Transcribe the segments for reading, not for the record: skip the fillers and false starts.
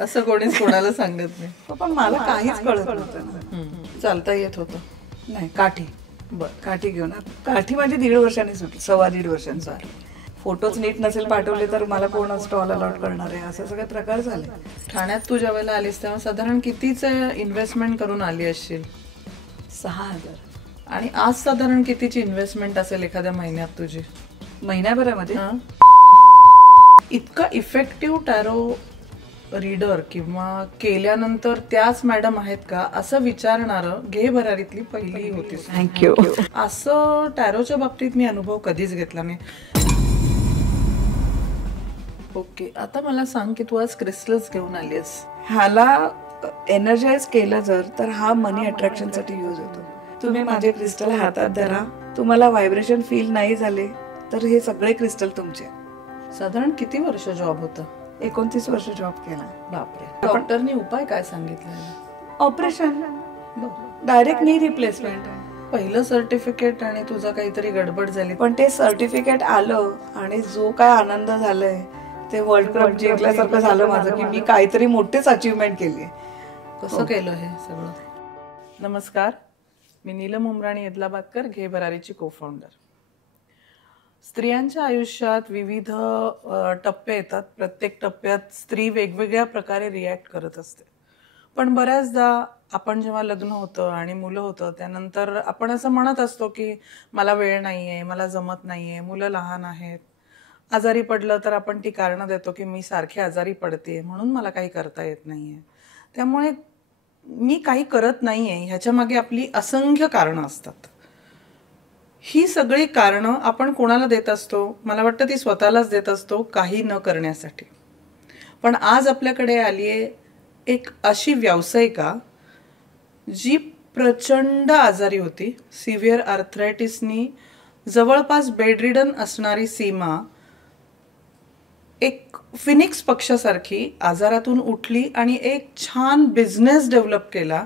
असं कोणीच कोणाला सांगत नाही. पण मला काहीच कळत नव्हतं. चालता येत होतं? नाही, काठी. बरं. काठी घेऊन काठी माझी 1.5 वर्षांनी सुटली, 1.25 वर्षांचा. फोटोच नीट नसेल पाठवले तर मला कोण स्टॉल अलॉट करणार आहे, असे सगळे प्रकार झाले. ठाण्यात तू ज्या वेळेला आलीस तेव्हा साधारण कितीच इन्व्हेस्टमेंट करून आली असशील? 6,000. आणि आज साधारण कितीची इन्व्हेस्टमेंट असेल एखाद्या महिन्यात तुझी? महिन्याभरामध्ये इतका इफेक्टिव्ह टॅरो रीडर किंवा केल्यानंतर त्याच मॅडम आहेत का असं विचारणारं घे भरारीतली पहिली होती. थँक्यू. असं टॅरोच्या बाबतीत मी अनुभव कधीच घेतला नाही. ओके, आता मला सांग की तू आज क्रिस्टल्स घेऊन आलीस. ह्याला एनर्जाइज केलं जर तर हा मनी अट्रॅक्शन साठी यूज होतो. तुम्ही माझे क्रिस्टल हातात धरा, तुम्हाला व्हायब्रेशन फील नाही झाले तर हे सगळे क्रिस्टल तुमचे. साधारण किती वर्ष जॉब होतं? 29 वर्ष जॉब केला. बापरे. डॉक्टरनी उपाय काय सांगितलं? Operation, direct knee replacement. पहिलं सर्टिफिकेट आणि तुझं काहीतरी गडबड झाली. पण ते सर्टिफिकेट आलं आणि जो काय आनंद झालाय ते वर्ल्ड कप जिंकल्यासारखं झालं माझं, की मी काहीतरी मोठीच अचीवमेंट केली. कसं केलं हे सगळं? नमस्कार, मी नीलम उमराणी येदलाबादकर, घे भरारीची को फाउंडर. स्त्रियांच्या आयुष्यात विविध टप्पे येतात. प्रत्येक टप्प्यात स्त्री वेगवेगळ्या प्रकारे रिॲक्ट करत असते. पण बऱ्याचदा आपण जेव्हा लग्न होतं आणि मुलं होतं त्यानंतर आपण असं म्हणत असतो की मला वेळ नाहीये, मला जमत नाहीये, मुलं लहान आहेत. आजारी पडलं तर आपण ती कारणं देतो की मी सारखी आजारी पडते म्हणून मला काही करता येत नाहीये, त्यामुळे मी काही करत नाहीये. ह्याच्या मागे आपली असंख्य कारणं असतात. ही सगळी कारणं आपण कोणाला देत असतो? मला वाटतं ती स्वतःलाच देत असतो, काही न करण्यासाठी. पण आज आपल्याकडे आलीये एक अशी व्यावसायिका जी प्रचंड आजारी होती. सिव्हिअर आर्थरायटिसनी जवळपास बेडरिडन असणारी सीमा एक फिनिक्स पक्षासारखी आजारातून उठली आणि एक छान बिझनेस डेव्हलप केला.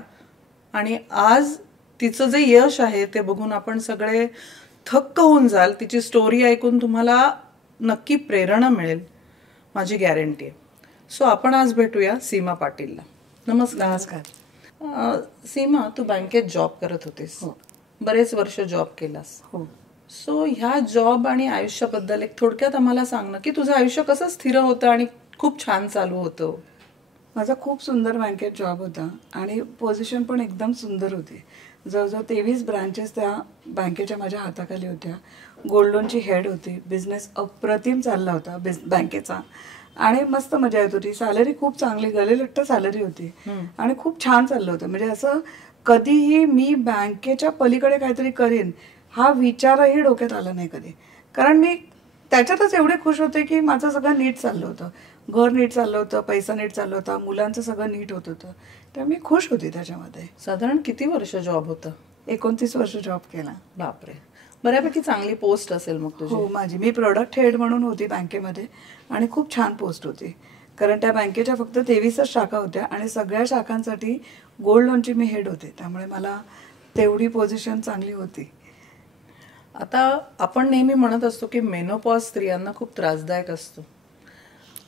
आणि आज तिचं जे यश आहे ते बघून आपण सगळे थक्क होऊन जाल. तिची स्टोरी ऐकून तुम्हाला नक्की प्रेरणा मिळेल, माझी गॅरंटी आहे. सो आपण आज भेटूया सीमा पाटीलला. नमस्कार. नमस्कार. सीमा, तू बँकेत जॉब करत होतीस. बरेच वर्ष जॉब केलास. हो. सो ह्या जॉब आणि आयुष्याबद्दल एक थोडक्यात आम्हाला सांग ना, की तुझं आयुष्य कसं स्थिर होतं आणि खूप छान चालू होतं. माझा खूप सुंदर बँकेत जॉब होता आणि पोझिशन पण एकदम सुंदर होती. जवळजवळ 23 ब्रांचेस त्या बँकेच्या माझ्या हाताखाली होत्या. गोल्ड लोनची हेड होती. बिझनेस अप्रतिम चालला होता बँकेचा आणि मस्त मजा येत होती. सॅलरी खूप चांगली, गलेलट्ट सॅलरी होती आणि खूप छान चाललं होतं. म्हणजे असं कधीही मी बँकेच्या पलीकडे काहीतरी करेन हा विचारही डोक्यात आला नाही कधी. कारण मी त्याच्यातच एवढे खुश होते की माझं सगळं नीट चाललं होतं. घर नीट चाललं होतं, पैसा नीट चाललं होता, मुलांचं सगळं नीट होत होतं. तर मी खुश होती त्याच्यामध्ये. साधारण किती वर्ष जॉब होतं? 29 वर्ष जॉब केला. बापरे, बऱ्यापैकी चांगली पोस्ट असेल मग तुझी. हो, माझी. मी प्रोडक्ट हेड म्हणून होती बँकेमध्ये आणि खूप छान पोस्ट होती. कारण त्या बँकेच्या फक्त 23च शाखा होत्या आणि सगळ्या शाखांसाठी गोल्ड लोनची मी हेड होते. त्यामुळे मला तेवढी पोझिशन चांगली होती. आता आपण नेहमी म्हणत असतो की मेनोपॉज स्त्रियांना खूप त्रासदायक असतो.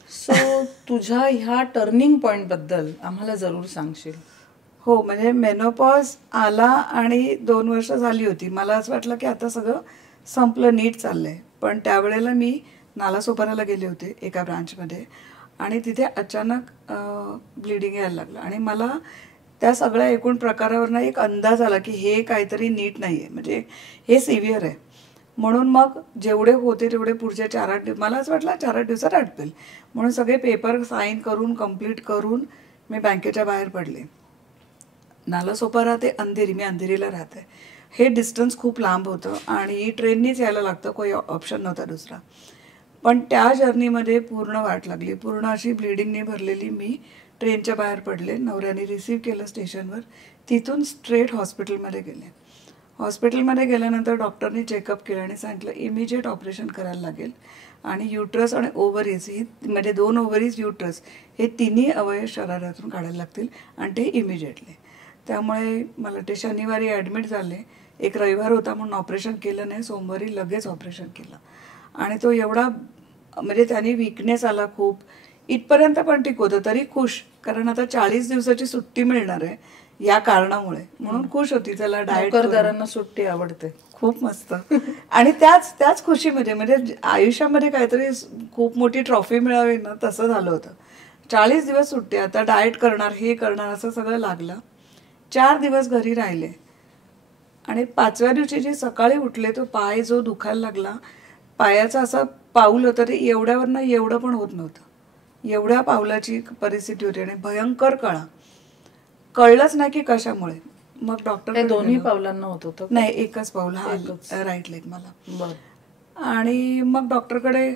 सो तुझ्या ह्या टर्निंग पॉइंट बद्दल आम्हाला जरूर सांगशील. हो, म्हणजे मेनोपॉज आला आणि 2 वर्ष झाली होती. मला असं वाटलं की आता सगळं संपलं, नीट चाललंय. पण त्यावेळेला मी नालासोपाराला गेले होते एका ब्रांचमध्ये आणि तिथे अचानक ब्लिडिंग यायला लागलं आणि मला त्या सगळ्या एकूण प्रकारावरनं एक अंदाज आला की हे काहीतरी नीट नाही आहे, म्हणजे हे सिव्हिअर आहे. म्हणून मग जेवढे होते तेवढे पुढचे 4-8 दिवस, मला असं वाटलं 4-8 दिवसात आटपेल म्हणून सगळे पेपर साईन करून कंप्लीट करून मी बँकेच्या बाहेर पडले. नालासोपारा ते अंधेरी, मी अंधेरीला राहते. हे डिस्टन्स खूप लांब होतं आणि ट्रेननीच यायला लागतं, काही ऑप्शन नव्हता दुसरा. पण त्या जर्नीमध्ये पूर्ण वाट लागली. पूर्ण अशी ब्लिडिंगने भरलेली मी ट्रेनच्या बाहेर पडले. नवऱ्याने रिसीव्ह केलं स्टेशनवर. तिथून स्ट्रेट हॉस्पिटलमध्ये गेले. हॉस्पिटलमध्ये गेल्यानंतर डॉक्टरनी चेकअप केलं आणि सांगितलं इमिजिएट ऑपरेशन करायला लागेल आणि युट्रस आणि ओव्हरीज ही, म्हणजे 2 ओव्हरीज, युट्रस, हे तिन्ही अवयव शरीरातून काढायला लागतील आणि ते इमिजिएटली. त्यामुळे मला ते शनिवारी ॲडमिट झाले. एक रविवार होता म्हणून ऑपरेशन केलं नाही. सोमवारी लगेच ऑपरेशन केलं आणि तो एवढा, म्हणजे त्याने विकनेस आला खूप. इथपर्यंत पण ठीक होतं तरी खुश, कारण आता 40 दिवसाची सुट्टी मिळणार आहे या कारणामुळे, म्हणून खुश होती. त्याला डाएट नोकरदारांना सुट्टी आवडते. खूप मस्त. आणि त्याच खुशीमध्ये म्हणजे आयुष्यामध्ये काहीतरी खूप मोठी ट्रॉफी मिळावी ना, तसं झालं होतं. 40 दिवस सुट्टी, आता डाएट करणार, हे करणार, असं सगळं लागलं. 4 दिवस घरी राहिले आणि 5व्या दिवशी जे सकाळी उठले तो पाय जो दुखायला लागला, पायाचं असं पाऊल होतं ते एवढ्यावरनं एवढं पण होत नव्हतं. एवढ्या पावलाची परिस्थिती होती आणि भयंकर कळलंच नाही की कशामुळे. मग डॉक्टर दोन्ही पावलांना होत होतं? नाही, एकच पाऊल, हा राईट लेग मला. आणि मग डॉक्टरकडे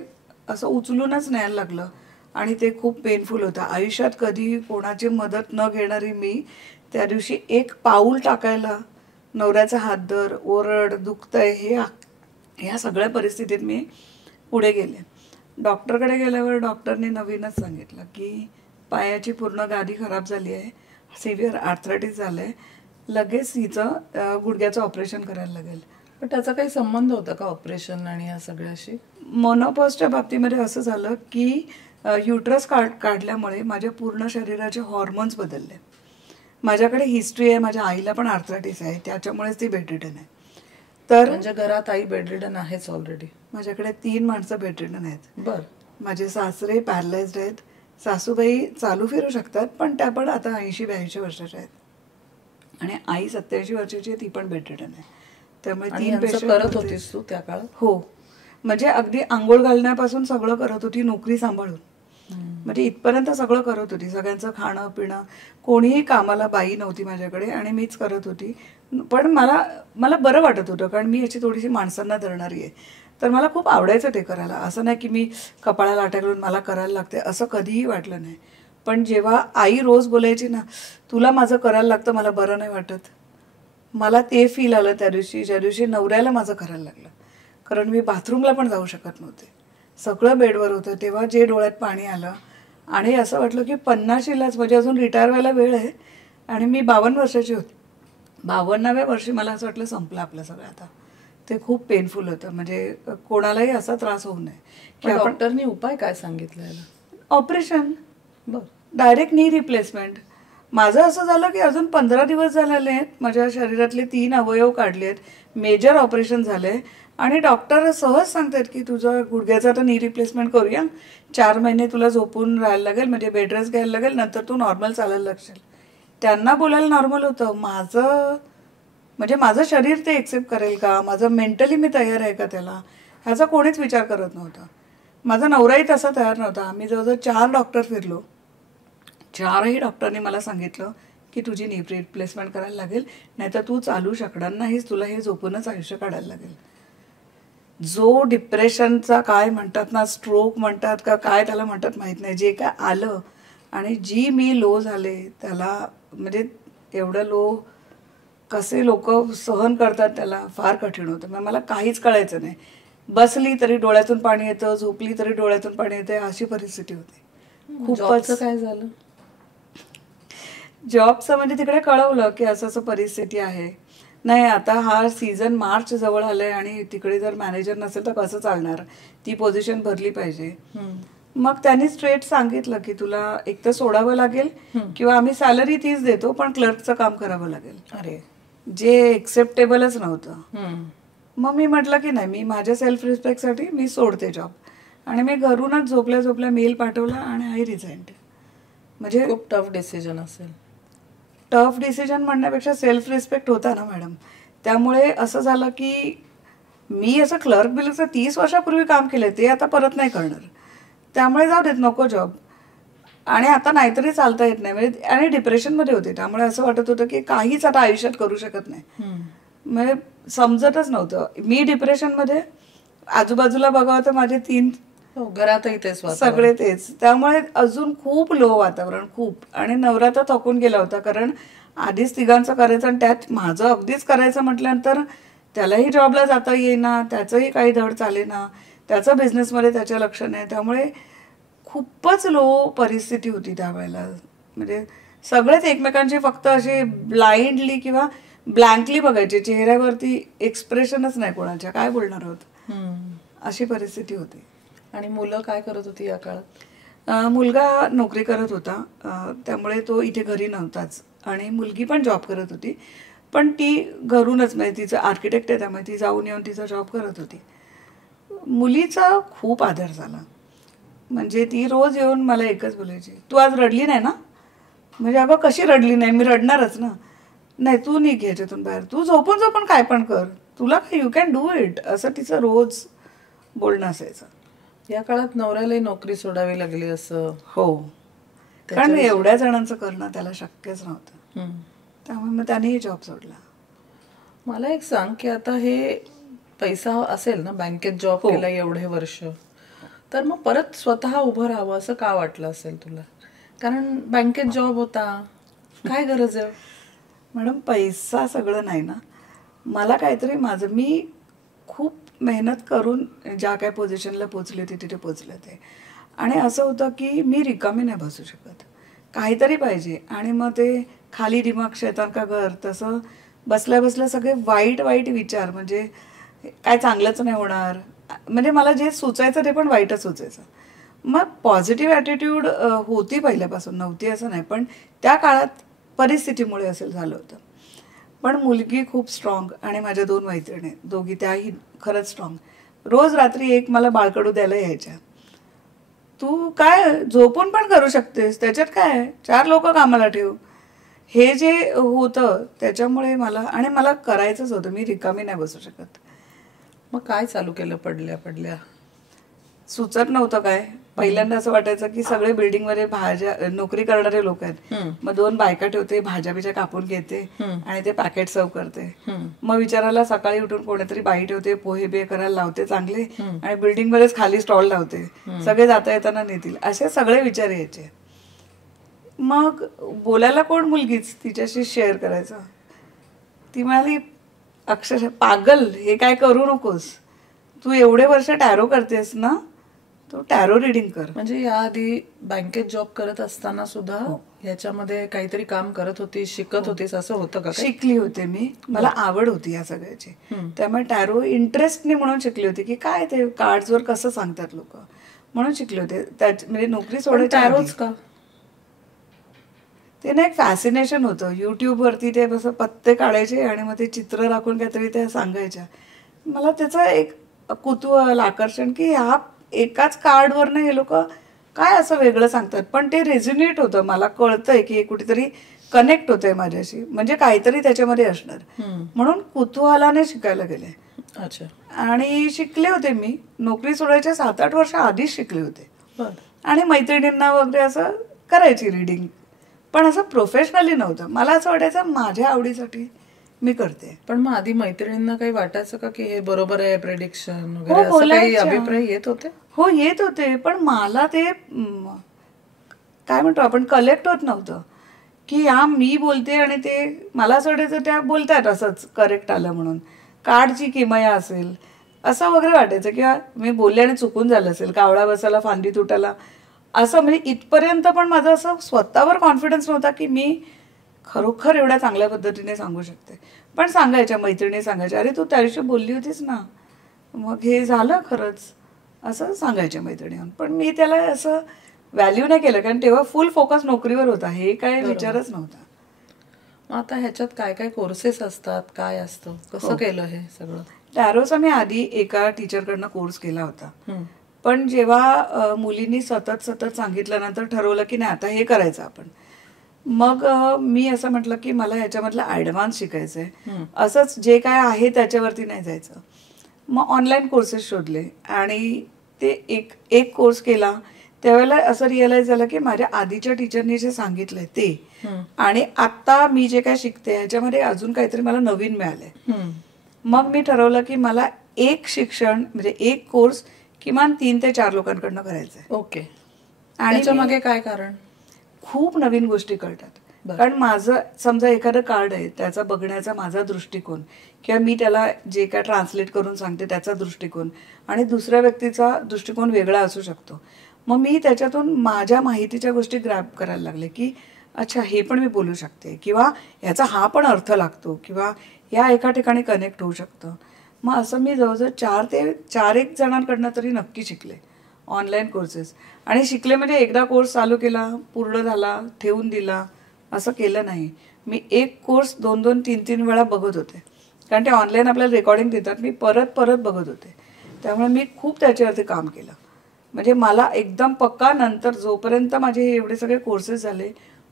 असं उचलूनच न्यायला लागलं आणि ते खूप पेनफुल होतं. आयुष्यात कधी कोणाची मदत न घेणारी मी त्या दिवशी एक पाऊल टाकायला नवऱ्याचा हात धर, ओरड, दुखतंय, ह्या सगळ्या परिस्थितीत मी पुढे गेले. डॉक्टरकडे गेल्यावर डॉक्टरने नवीनच सांगितलं की पायाची पूर्ण गादी खराब झाली आहे, सिव्हिअर आर्थरायटिस झालं आहे, लगेच हिचं गुडघ्याचं ऑपरेशन करायला लागेल. पण त्याचा काही संबंध होता का ऑपरेशन आणि या सगळ्याशी? मोनोपॉजच्या बाबतीमध्ये असं झालं की युट्रस काढल्यामुळे माझ्या पूर्ण शरीराचे हॉर्मोन्स बदलले. माझ्याकडे हिस्ट्री आहे, माझ्या आईला पण आर्थरायटिस आहे, त्याच्यामुळेच ती बेडरिडन आहे. तर म्हणजे घरात आई बेडरिडन आहेच ऑलरेडी? माझ्याकडे 3 माणसं बेडरिडन आहेत. बरं. माझे सासरे पॅरलाइज्ड आहेत, सासूबाई चालू फिरू शकतात पण त्या पण आता 80-82 वर्षाच्या आहेत, आणि आई 87 वर्षाची आहे, ती पण बेडरिडन आहे. त्यामुळे 3 पेशंट करत होतीस तू त्या काळात? हो, म्हणजे अगदी आंघोळ घालण्यापासून सगळं करत होती, नोकरी सांभाळून. म्हणजे इथपर्यंत सगळं करत होती, सगळ्यांचं खाणं पिणं, कोणीही कामाला बाई नव्हती माझ्याकडे आणि मीच करत होती. पण मला बरं वाटत होतं, कारण मी याची थोडीशी माणसांना धरणारी आहे, तर मला खूप आवडायचं ते करायला. असं नाही की मी कपाळाला आटा घालून मला करायला लागते, असं कधीही वाटलं नाही. पण जेव्हा आई रोज बोलायची ना, तुला माझं करायला लागतं, मला बरं नाही वाटत, मला ते फील आलं त्या दिवशी, ज्या दिवशी नवऱ्याला माझं करायला लागलं. कारण मी बाथरूमला पण जाऊ शकत नव्हते, सगळं बेडवर होतं. तेव्हा जे डोळ्यात पाणी आलं आणि असं वाटलं की 50शीलाच, म्हणजे अजून रिटायर व्हायला वेळ आहे, आणि मी 52 वर्षाची होती. 52व्या वर्षी मला असं वाटलं संपलं आपलं सगळं आता. ते खूप पेनफुल होतं, म्हणजे कोणालाही असा त्रास होऊ नये. डॉक्टरनी उपाय काय सांगितलं याला? Operation, direct knee replacement. माझं असं झालं की अजून 15 दिवस झालेले आहेत, माझ्या शरीरातले 3 अवयव काढले आहेत, मेजर ऑपरेशन झालंय, आणि डॉक्टर सहज सांगतात की तुझं गुडघ्याचं तर नी रिप्लेसमेंट करूया, 4 महिने तुला झोपून राहायला लागेल, म्हणजे बेड रेस्ट घ्यायला लागेल, नंतर तू नॉर्मल चालायला लागशील. त्यांना बोलायला नॉर्मल होतं, माझं शरीर ते एक्सेप्ट करेल का, माझं मेंटली मी तयार आहे का त्याला, ह्याचा कोणीच विचार करत नव्हता. माझा नवराही तसा तयार नव्हता. आम्ही जवळजवळ 4 डॉक्टर फिरलो, 4ही डॉक्टरनी मला सांगितलं की तुझी नी रिप्लेसमेंट करायला लागेल, नाहीतर तू चालू शकणार नाहीस, तुला हे झोपूनच आयुष्य काढायला लागेल. जो डिप्रेशनचा काय म्हणतात ना, स्ट्रोक म्हणतात का काय त्याला म्हणतात माहीत नाही, जे काय आलं आणि जी मी लो झाले त्याला, म्हणजे एवढं लो कसे लोक सहन करतात त्याला फार कठीण होतं. मग मला काहीच कळायचं नाही, बसली तरी डोळ्यातून पाणी येतं, झोपली तरी डोळ्यातून पाणी येते, अशी परिस्थिती होती. खूपच. काय झालं जॉबचं? म्हणजे तिकडे कळवलं की असं असं परिस्थिती आहे, नाही आता हा सीझन मार्च जवळ आलाय आणि तिकडे जर मॅनेजर नसेल तर कसं चालणार, ती पोझिशन भरली पाहिजे. मग त्यांनी स्ट्रेट सांगितलं की तुला एक तर सोडावं लागेल किंवा आम्ही सॅलरी तीच देतो पण क्लर्कचं काम करावं लागेल. अरे, जे एक्सेप्टेबलच नव्हतं. मग मी म्हटलं की नाही, मी माझ्या सेल्फ रिस्पेक्टसाठी मी सोडते जॉब, आणि मी घरूनच झोपल्या मेल पाठवला आणि आय रिझाइंड. म्हणजे खूप टफ डिसिजन असेल. टफ डिसिजन म्हणण्यापेक्षा सेल्फ रिस्पेक्ट होता ना मॅडम, त्यामुळे असं झालं की मी असं क्लर्क बिलचं 30 वर्षापूर्वी काम केलं, ते आता परत नाही करणार, त्यामुळे जाऊ देत, नको जॉब. आणि आता नाहीतरी चालता येत नाही, म्हणजे आणि डिप्रेशनमध्ये होते, त्यामुळे असं वाटत होतं की काहीच आता आयुष्यात करू शकत नाही. म्हणजे समजतच नव्हतं. मी डिप्रेशनमध्ये, आजूबाजूला बघावं तर माझे 3 घरातही तेच सगळे तेच, त्यामुळे अजून खूप लो वातावरण, खूप. आणि नवरा तर थकून गेला होता, कारण आधीच तिघांचं करायचं आणि त्यात माझं अगदीच करायचं म्हटल्यानंतर त्यालाही जॉबला जाता येईना, त्याचंही काही धड चालेना, त्याचं बिझनेसमध्ये त्याच्या लक्ष नाही, त्यामुळे खूपच लो परिस्थिती होती त्यावेळेला. म्हणजे सगळेच एकमेकांची फक्त अशी ब्लाइंडली किंवा ब्लँकली बघायचे, चेहऱ्यावरती एक्सप्रेशनच नाही कोणाच्या, काय बोलणार आहोत, अशी परिस्थिती होती. आणि मुलं काय करत होती या काळात? मुलगा नोकरी करत होता, त्यामुळे तो इथे घरी नव्हताच आणि मुलगी पण जॉब करत होती. पण ती घरूनच, म्हणजे तिचं आर्किटेक्ट आहे त्यामुळे ती जाऊन येऊन तिचा जॉब करत होती. मुलीचा खूप आदर झाला. म्हणजे ती रोज येऊन मला एकच बोलायची, तू आज रडली नाही ना? म्हणजे अगं कशी रडली नाही, मी रडणारच ना. नाही तू निघ ह्याच्यातून बाहेर, तू झोपून झोपून काय पण कर, तुला काय, यू कॅन डू इट, असं तिचं रोज बोलणं असायचं. या काळात नवऱ्यालाही नोकरी सोडावी लागली असं. हो, कारण एवढ्या जणांचं करणं त्याला शक्यच नव्हतं. त्यामुळे मग त्यानेही जॉब सोडला. मला एक सांग की आता हे पैसा असेल ना, बँकेत जॉब केला एवढे वर्ष, तर मग परत स्वतः उभं राहावं असं का वाटलं असेल तुला? कारण बँकेत जॉब होता, काय गरज आहे? मॅडम पैसा सगळं नाही ना. मला काहीतरी माझं, मी खूप मेहनत करून ज्या काय पोझिशनला पोचले होते तिथे पोचले होते. आणि असं होतं की मी रिकामी नाही बसू शकत, काहीतरी पाहिजे. आणि मग ते खाली दिमाग शैतान का घर, तसं बसल्या बसल्या सगळे वाईट वाईट विचार, म्हणजे काय चांगलंच नाही होणार, म्हणजे मला जे सुचायचं ते पण वाईटच सुचायचं. मग पॉझिटिव्ह ॲटिट्यूड होती पहिल्यापासून, नव्हती असं नाही, पण त्या काळात परिस्थितीमुळे असं झालं होतं. पण मुलगी खूप स्ट्रॉंग आणि माझ्या 2 मैत्रिणी, दोघी त्याही खरंच स्ट्रॉंग. रोज रात्री एक मला बाळकडू द्यायला यायच्या. तू काय झोपून पण करू शकतेस, त्याच्यात काय, 4 लोक कामाला ठेव. हे जे होतं त्याच्यामुळे मला करायचंच होतं, मी रिकामी नाही बसू शकत. मग काय चालू केलं पडल्या पडल्या? सुचत नव्हतं काय. पहिल्यांदा असं वाटायचं की सगळे बिल्डिंगमध्ये भाज्या, नोकरी करणारे लोक आहेत, मग 2 बायका ठेवते, भाज्या बिज्या कापून घेते आणि ते पॅकेट सर्व करते. मग विचारायला सकाळी उठून कोणीतरी बाई ठेवते, पोहे बे करायला लावते चांगले, आणि बिल्डिंगमध्येच खाली स्टॉल लावते, सगळे जाता येताना नेतील, असे सगळे विचार यायचे. मग बोलायला कोण, मुलगीच, तिच्याशी शेअर करायचं. ती म्हणाली, अक्षरशः पागल, हे काय करू नकोस, तू एवढे वर्ष टॅरो करतेस ना, तू टॅरो रिडिंग कर. म्हणजे याआधी बँकेत जॉब करत असताना सुद्धा ह्याच्यामध्ये काहीतरी काम करत होती, शिकत होतीस, असं होतं का? शिकली होते मी, मला आवड होती या सगळ्याची, त्यामुळे टॅरो इंटरेस्टने म्हणून शिकली होती की काय ते कार्ड्सवर कसं सांगतात लोक, म्हणून शिकले होते. म्हणजे नोकरी सोडायच्या टॅरोच का? ते ना एक फॅसिनेशन होतं. यूट्यूबवरती ते असं पत्ते काढायचे आणि मग ते चित्र दाखवून काहीतरी त्या सांगायच्या. मला त्याचं एक कुतूहल, आकर्षण, की ह्या एकाच कार्डवरनं हे लोक काय असं वेगळं सांगतात, पण ते रेझोनेट होतं, मला कळतंय की हे कुठेतरी कनेक्ट होतंय माझ्याशी, म्हणजे काहीतरी त्याच्यामध्ये असणार, म्हणून कुतूहलाने शिकायला गेले. अच्छा. आणि शिकले होते मी, नोकरी सोडायच्या 7-8 वर्ष आधीच शिकले होते. आणि मैत्रिणींना वगैरे असं करायची रिडिंग, पण असं प्रोफेशनली नव्हतं. मला असं वाटायचं माझ्या आवडीसाठी मी करते. पण मग आधी मैत्रिणींना काही वाटायचं का की हे बरोबर आहे प्रेडिक्शन वगैरे, असं काही अभिप्राय येत होते? हो, येत होते, पण मला ते काय म्हणतो आपण, कलेक्ट होत नव्हतं की हा मी बोलते आणि ते मला असं वाटायचं त्या बोलतायत असंच करेक्ट आलं म्हणून, कार्डची किमया असेल असं वगैरे वाटायचं, किंवा मी बोलले आणि चुकून झालं असेल, कावळा बसायला फांदी तुटायला, असं. म्हणजे इथपर्यंत पण माझं असं स्वतःवर कॉन्फिडन्स नव्हता की मी खरोखर एवढ्या चांगल्या पद्धतीने सांगू शकते. पण सांगायच्या मैत्रिणी, सांगायच्या, अरे तू त्या दिवशी बोलली होतीस ना, मग हे झालं खरंच, असं सांगायच्या मैत्रिणी. पण मी त्याला असं व्हॅल्यू नाही केलं, कारण तेव्हा फुल फोकस नोकरीवर होता, हे काय विचारच नव्हता. मग आता ह्याच्यात काय काय कोर्सेस असतात, काय असतं, कसं केलं हे सगळं? टॅरोचा मी आधी एका टीचरकडनं कोर्स केला होता, पण जेव्हा मुलींनी सतत सांगितल्यानंतर ठरवलं की नाही आता हे करायचं आपण, मग मी असं म्हटलं की मला ह्याच्यामधलं ॲडव्हान्स शिकायचं आहे, असंच जे काय आहे त्याच्यावरती नाही जायचं. मग ऑनलाईन कोर्सेस शोधले आणि ते एक कोर्स केला. त्यावेळेला असं रिअलाइज झालं की माझ्या आधीच्या टीचरनी जे सांगितलंय ते आणि आता मी जे काय शिकते ह्याच्यामध्ये अजून काहीतरी मला नवीन मिळालंय. मग मी ठरवलं की मला एक शिक्षण, म्हणजे एक कोर्स किमान 3 ते 4 लोकांकडनं करायचंय. ओके. आणि त्याच्यामागे काय कारण? खूप नवीन गोष्टी कळतात. कारण माझं समजा एखादं कार्ड आहे, त्याचा बघण्याचा माझा दृष्टिकोन, किंवा मी त्याला जे काय ट्रान्सलेट करून सांगते त्याचा दृष्टिकोन आणि दुसऱ्या व्यक्तीचा दृष्टिकोन वेगळा असू शकतो. मग मी त्याच्यातून माझ्या माहितीच्या गोष्टी ग्रॅब करायला लागले की अच्छा हे पण मी बोलू शकते, किंवा ह्याचा हा पण अर्थ लागतो, किंवा या एका ठिकाणी कनेक्ट होऊ शकतं. मग असं मी जवळजवळ 4 ते 4-1 जणांकडनं तरी नक्की शिकले ऑनलाईन कोर्सेस. आणि शिकले म्हणजे एकदा कोर्स चालू केला, पूर्ण झाला, ठेवून दिला, असं केलं नाही. मी एक कोर्स 2-2, 3-3 वेळा बघत होते, कारण ते ऑनलाईन आपल्याला रेकॉर्डिंग देतात. मी परत परत बघत होते. त्यामुळे मी खूप त्याच्यावरती काम केलं. म्हणजे मला एकदम पक्का नंतर जोपर्यंत माझे हे एवढे सगळे कोर्सेस झाले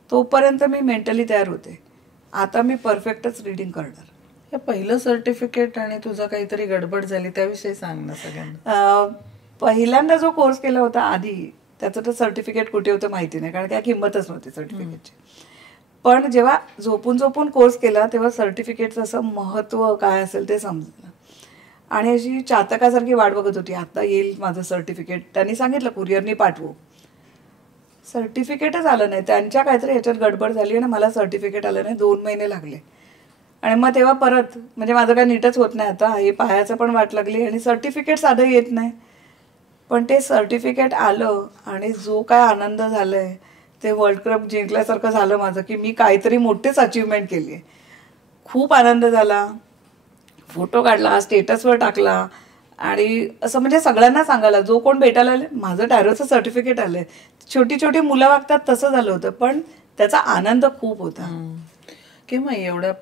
तोपर्यंत मी मेंटली तयार होते. आता मी परफेक्टच रीडिंग करणार. हे पहिलं सर्टिफिकेट आणि तुझा काहीतरी गडबड झाली त्याविषयी सांग ना सगळ्यांना. पहिल्यांदा जो कोर्स केला होता आधी, त्याचं तर सर्टिफिकेट कुठे होतं माहिती नाही, कारण काय किंमतच नव्हती सर्टिफिकेटची. पण जेव्हा झोपून झोपून कोर्स केला तेव्हा सर्टिफिकेटचं असं महत्त्व काय असेल ते समजलं. आणि अशी चातकासारखी वाट बघत होती, आता येईल माझं सर्टिफिकेट. त्यांनी सांगितलं कुरिअरनी पाठवू. सर्टिफिकेटच आलं नाही. त्यांच्या काहीतरी ह्याच्यात गडबड झाली आणि मला सर्टिफिकेट आलं नाही. 2 महिने लागले. आणि मग तेव्हा परत म्हणजे माझं काय नीटच होत नाही आता, हे पाहायचं पण वाट लागली आणि सर्टिफिकेट साधं येत नाही. पण ते सर्टिफिकेट आलं आणि जो काय आनंद झालाय ते वर्ल्ड कप जिंकल्यासारखं झालं माझं, की मी काहीतरी मोठीच अचीवमेंट केली आहे. खूप आनंद झाला. फोटो काढला, स्टेटसवर टाकला आणि असं म्हणजे सगळ्यांना सांगायला, जो कोण भेटायला आले, माझं टॅरोचं सर्टिफिकेट आलंय. छोटी छोटी मुलं वागतात तसं झालं होतं, पण त्याचा आनंद खूप होता. किंवा एवढ्या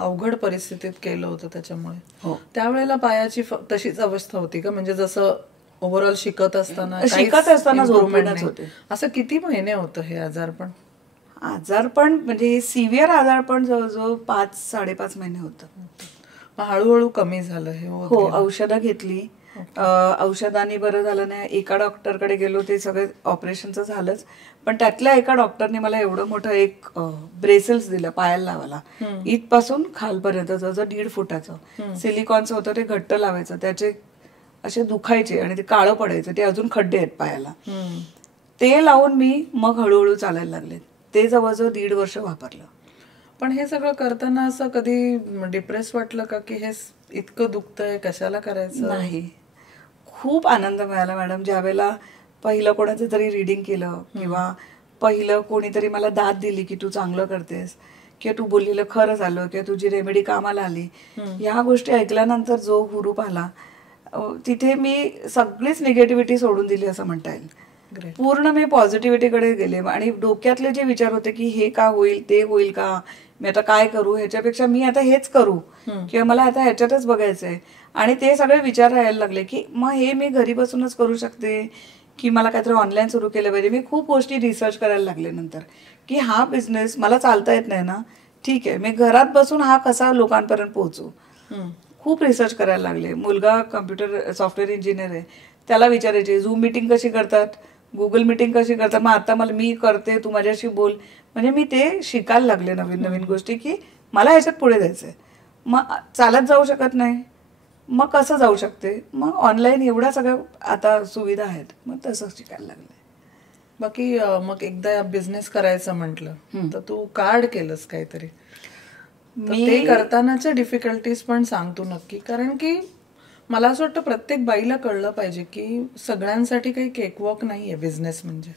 अवघड परिस्थितीत केलं होतं त्याच्यामुळे. हो. त्यावेळेला पायाची तशीच अवस्था होती का? म्हणजे जसं ओव्हरऑल शिकत असताना झोपण्याच होते. असं किती महिने होतं हे आजारपण? आजारपण म्हणजे सिव्हिअर आजारपण जवळजवळ 5-5.5 महिने होतं. हळूहळू कमी झालं हे? हो, औषधं घेतली. औषधांनी बरं झालं नाही. एका डॉक्टरकडे गेलो, ते सगळं ऑपरेशनचं झालंच. पण त्यातल्या एका डॉक्टरने मला एवढं मोठं एक ब्रेसल्स दिलं पायाला लावायला, इथपासून खालपर्यंत, जवळजवळ 1.5 फुटाचं सिलिकॉनचं होतं. ते घट्ट लावायचं, त्याचे असे दुखायचे आणि ते काळं पडायचं. ते अजून खड्डे आहेत पायाला. ते लावून मी मग हळूहळू चालायला लागले. ते जवळजवळ 1.5 वर्ष वापरलं. पण हे सगळं करताना असं कधी डिप्रेस वाटलं का, की हे इतकं दुखतंय, कशाला करायचं? नाही, खूप आनंद मिळाला मॅडम. ज्यावेळेला पहिलं कोणाचं तरी रीडिंग केलं किंवा पहिलं कोणीतरी मला दाद दिली की तू चांगलं करतेस, किंवा तू बोललेलं खरं झालं, किंवा तुझी रेमेडी कामाला आली, ह्या गोष्टी ऐकल्यानंतर जो हुरूप आला, तिथे मी सगळीच निगेटिव्हिटी सोडून दिली असं म्हणता येईल. पूर्ण मी पॉझिटिव्हिटीकडे गेले. आणि डोक्यातले जे विचार होते की हे का होईल, ते होईल का, मी आता काय करू, ह्याच्यापेक्षा मी आता हेच करू, किंवा मला आता ह्याच्यातच बघायचंय. आणि ते सगळे विचार राहायला लागले की मग हे मी घरी बसूनच करू शकते की मला काहीतरी ऑनलाईन सुरू केलं पाहिजे. मी खूप गोष्टी रिसर्च करायला लागले नंतर, की हा बिझनेस मला चालता येत नाही ना, ठीक आहे, मी घरात बसून हा कसा लोकांपर्यंत पोहोचू. खूप रिसर्च करायला लागले. मुलगा कम्प्युटर सॉफ्टवेअर इंजिनियर आहे, त्याला विचारायचे झूम मीटिंग कशी करतात, गुगल मीटिंग कशी करतात, मग आता मला मी करते, तू माझ्याशी बोल. म्हणजे मी ते शिकायला लागले नवीन नवीन गोष्टी, की मला ह्याच्यात पुढे जायचंय. मग चालत जाऊ शकत नाही, मग कसं जाऊ शकते, मग ऑनलाईन एवढ्या सगळ्या आता सुविधा आहेत, मग तसं शिकायला लागले. बाकी मग एकदा बिझनेस करायचं म्हटलं तर तू कार्ड केलंस काहीतरी. ते करतानाच्या डिफिकल्टीज पण सांगतो नक्की, कारण की मला असं वाटतं प्रत्येक बाईला कळलं पाहिजे की सगळ्यांसाठी काही केकवॉक नाहीये बिझनेस म्हणजे.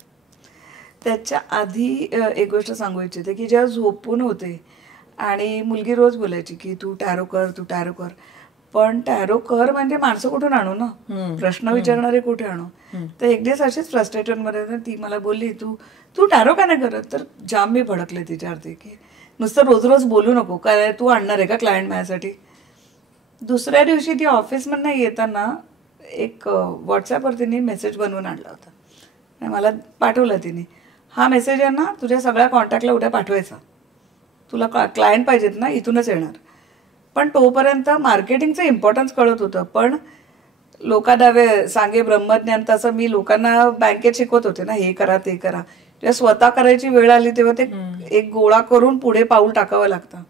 त्याच्या आधी एक गोष्ट सांगू इच्छिते की जेव्हा झोपून होते आणि मुलगी रोज बोलायची की तू टॅरो कर, तू टॅरो कर, पण टॅरो कर म्हणजे माणसं कुठून आणू ना, प्रश्न विचारणारे कुठे आणू. तर एक दिवस अशीच फ्रस्ट्रेशन मध्ये ती मला बोलली, तू टॅरो का नाही करत. तर जाम मी भडकले तिच्यावरती की नुसतं रोज रोज बोलू नको, काय तू आणणार आहे का क्लायंट माझ्यासाठी. दुसऱ्या दिवशी ती ऑफिसमधनं येताना एक व्हॉट्सॲपवर तिने मेसेज बनवून आणला होता आणि मला पाठवला तिने. हा मेसेज आहे ना, तुझ्या सगळ्या कॉन्टॅक्टला उद्या पाठवायचा, तुला क्लायंट पाहिजेत ना, इथूनच येणार. पण तोपर्यंत मार्केटिंगचं इम्पॉर्टन्स कळत होतं, पण लोकांना सांगे ब्रह्मज्ञान तसं मी लोकांना बँकेत शिकवत होते ना, हे करा ते करा. जेव्हा स्वतः करायची वेळ आली तेव्हा ते एक गोळा करून पुढे पाऊल टाकावं लागतं.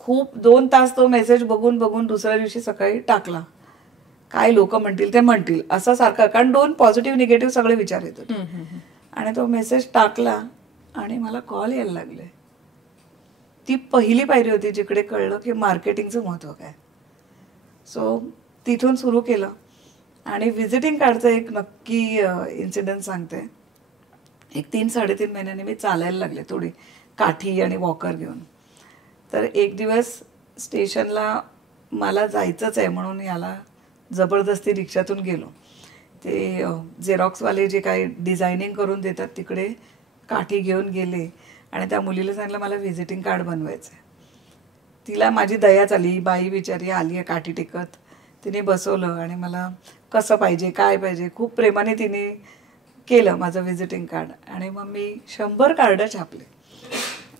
खूप 2 तास तो मेसेज बघून बघून दुसऱ्या दिवशी सकाळी टाकला. काय लोक म्हणतील ते म्हणतील असं सारखं, कारण 2 पॉझिटिव्ह निगेटिव्ह सगळे विचार येत होते. आणि तो मेसेज टाकला आणि मला कॉल यायला लागले. ती पहिली पायरी होती जिकडे कळलं की मार्केटिंगचं महत्त्व काय. सो तिथून सुरू केलं. आणि व्हिजिटिंग कार्डचं एक नक्की इन्सिडेंट सांगते. एक 3-3.5 महिन्यांनी मी चालायला लागले, थोडी काठी आणि वॉकर घेऊन. तर एक दिवस स्टेशनला मला जायचंच आहे म्हणून याला जबरदस्ती रिक्षातून गेलो. ते झेरॉक्सवाले जे काही डिझायनिंग करून देतात तिकडे काठी घेऊन गेले आणि त्या मुलीला सांगितलं मला व्हिजिटिंग कार्ड बनवायचं आहे. तिला माझी दयाच आली, बाई बिचारी आली आहे काठी टेकत. तिने बसवलं आणि मला कसं पाहिजे काय पाहिजे खूप प्रेमाने तिने केलं माझं व्हिजिटिंग कार्ड. आणि मग मी 100 कार्ड छापले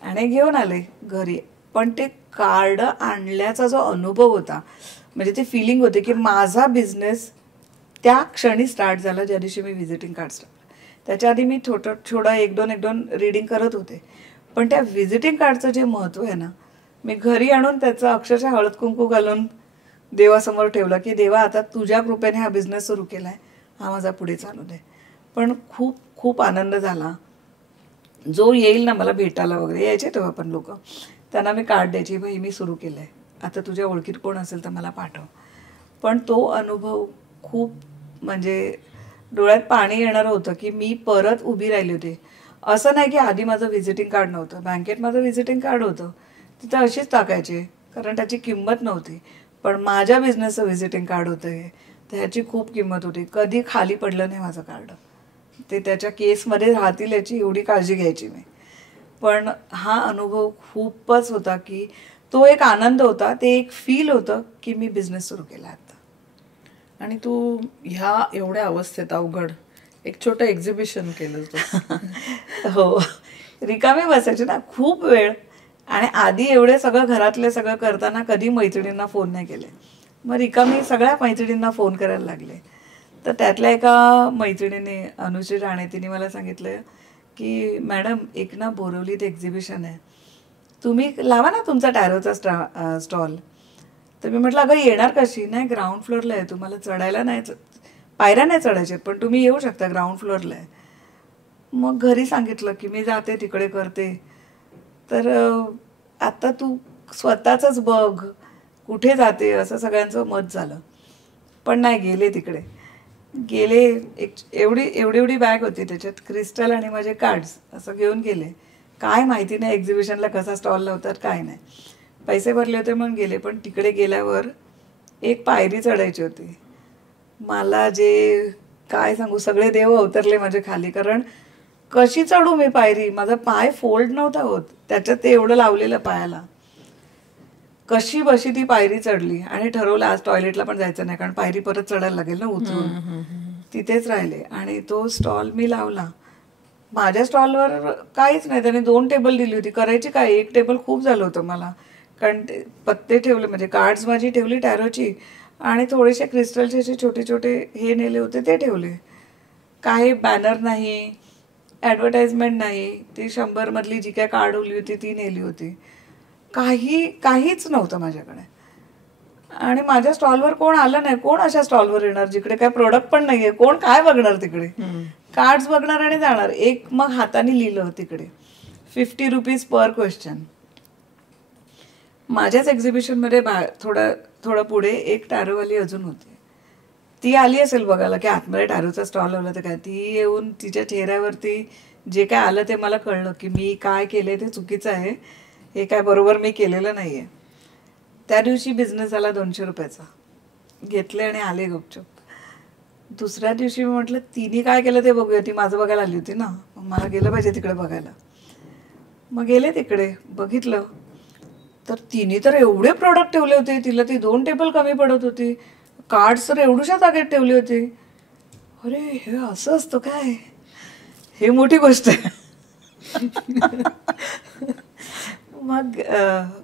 आणि घेऊन आले घरी. पण ते कार्ड आणल्याचा जो अनुभव होता, म्हणजे ते फिलिंग होते की माझा बिझनेस त्या क्षणी स्टार्ट झाला ज्या दिवशी मी व्हिजिटिंग कार्ड टाकलं. त्याच्या आधी मी थोडं एक दोन रीडिंग करत होते. पण त्या व्हिजिटिंग कार्डचं जे महत्त्व आहे ना, मी घरी आणून त्याचं अक्षरशः हळद कुंकू घालून देवासमोर ठेवलं की देवा आता तुझ्या कृपेने हा बिझनेस सुरू केला आहे, हा माझा पुढे चालू दे. पण खूप खूप आनंद झाला. जो येईल ना मला भेटायला वगैरे यायचे तेव्हा पण लोक, त्यांना मी कार्ड द्यायची, भाई मी सुरू केलं आहे, आता तुझ्या ओळखीत कोण असेल तर मला पाठव. पण तो अनुभव खूप म्हणजे डोळ्यात पाणी येणारं होतं की मी परत उभी राहिली होते. असं नाही की आधी माझं व्हिजिटिंग कार्ड नव्हतं, बँकेत माझं व्हिजिटिंग कार्ड होतं, तिथं अशीच टाकायचे कारण त्याची किंमत नव्हती. पण माझ्या बिझनेसचं व्हिजिटिंग कार्ड होतं हे, त्याची खूप किंमत होती. कधी खाली पडलं नाही माझं कार्ड. ते त्याच्या केसमध्ये राहतील याची एवढी काळजी घ्यायची मी. पण हा अनुभव खूपच होता की तो एक आनंद होता, ते एक फील होतं की मी बिझनेस सुरू केला आता. आणि तू ह्या एवढ्या अवस्थेत अवघड एक छोटं एक्झिबिशन केलं तू. हो, रिकामी बसायची ना खूप वेळ. आणि आधी एवढे सगळं घरातले सगळं करताना कधी मैत्रिणींना फोन नाही केले. मग रिकामी सगळ्या मैत्रिणींना फोन करायला लागले. तर त्यातल्या एका मैत्रिणीने, अनुश्री राणे, तिने मला सांगितलं की मॅडम एक ना बोरिवलीत एक्झिबिशन आहे, तुम्ही लावा ना तुमचा टॅरोचा स्टॉल. तर मी म्हटलं अगं येणार कशी? नाही, ग्राउंड फ्लोअरला आहे, तुम्हाला चढायला नाही, पायऱ्या नाही चढायचे, पण तुम्ही येऊ शकता, ग्राउंड फ्लोअरला आहे. मग घरी सांगितलं की मी जाते तिकडे करते. तर आता तू स्वतःच बघ कुठे जाते, असं सगळ्यांचं मत झालं. पण नाही, गेले तिकडे. गेले, एक एवढी बॅग होती, त्याच्यात क्रिस्टल आणि माझे कार्ड्स असं घेऊन गेले. काय माहिती नाही एक्झिबिशनला कसा स्टॉल लावतात काय नाही. पैसे भरले होते म्हणून गेले. पण तिकडे गेल्यावर एक पायरी चढायची होती. मला जे काय सांगू, सगळे देव अवतरले माझे खाली. कारण कशी चढू मी पायरी, माझा पाय फोल्ड नव्हता होत, त्याच्यात ते एवढं लावलेलं पायाला. कशी बशी ती पायरी चढली आणि ठरवलं आज टॉयलेटला पण जायचं नाही, कारण पायरी परत चढायला लागेल ना उतरून. तिथेच राहिले आणि तो स्टॉल मी लावला. माझ्या स्टॉलवर काहीच नाही, त्याने 2 टेबल दिली होती, करायची काय, एक टेबल खूप झालं होतं मला. कारण ते पत्ते ठेवले, म्हणजे कार्ड्स माझी ठेवली टॅरोची आणि थोडेसे क्रिस्टलचे असे छोटे छोटे हे नेले होते ते ठेवले. काही बॅनर नाही, ॲडव्हर्टाइजमेंट नाही, ती 100 मधली जी काय कार्ड उरली होती ती नेली होती. काहीच नव्हतं माझ्याकडे. आणि माझ्या स्टॉलवर कोण आलं नाही. कोण अशा स्टॉलवर येणार जिकडे काय प्रोडक्ट पण नाहीये? कोण काय बघणार तिकडे? कार्ड्स बघणार आणि जाणार. एक मग हाताने लिहिलं तिकडे 50 रुपीज पर क्वेश्चन. माझ्याच एक्झिबिशनमध्ये थोडं पुढे एक टॅरोवाली अजून होती. ती आली असेल बघायला की आतमध्ये टॅरोचा स्टॉल लावला तर काय. ती येऊन तिच्या चेहऱ्यावरती जे काय आलं ते मला कळलं की मी काय केलंय ते चुकीचं आहे, हे काय बरोबर मी केलेलं नाहीये. त्या दिवशी बिझनेस झाला 200 रुपयाचा. घेतले आणि आले गुपचूप. दुसऱ्या दिवशी मी म्हटलं तिने काय केलं ते बघूया, ती माझं बघायला आली होती ना, मला गेलं पाहिजे तिकडे बघायला. मग गेले तिकडे, बघितलं तर तिने तर एवढे प्रोडक्ट ठेवले होते, तिला ती 2 टेबल कमी पडत होती. कार्ड्स तर एवढ्याशा जागेत ठेवली होती. अरे हे असं असतं काय, हे मोठी गोष्ट आहे. मग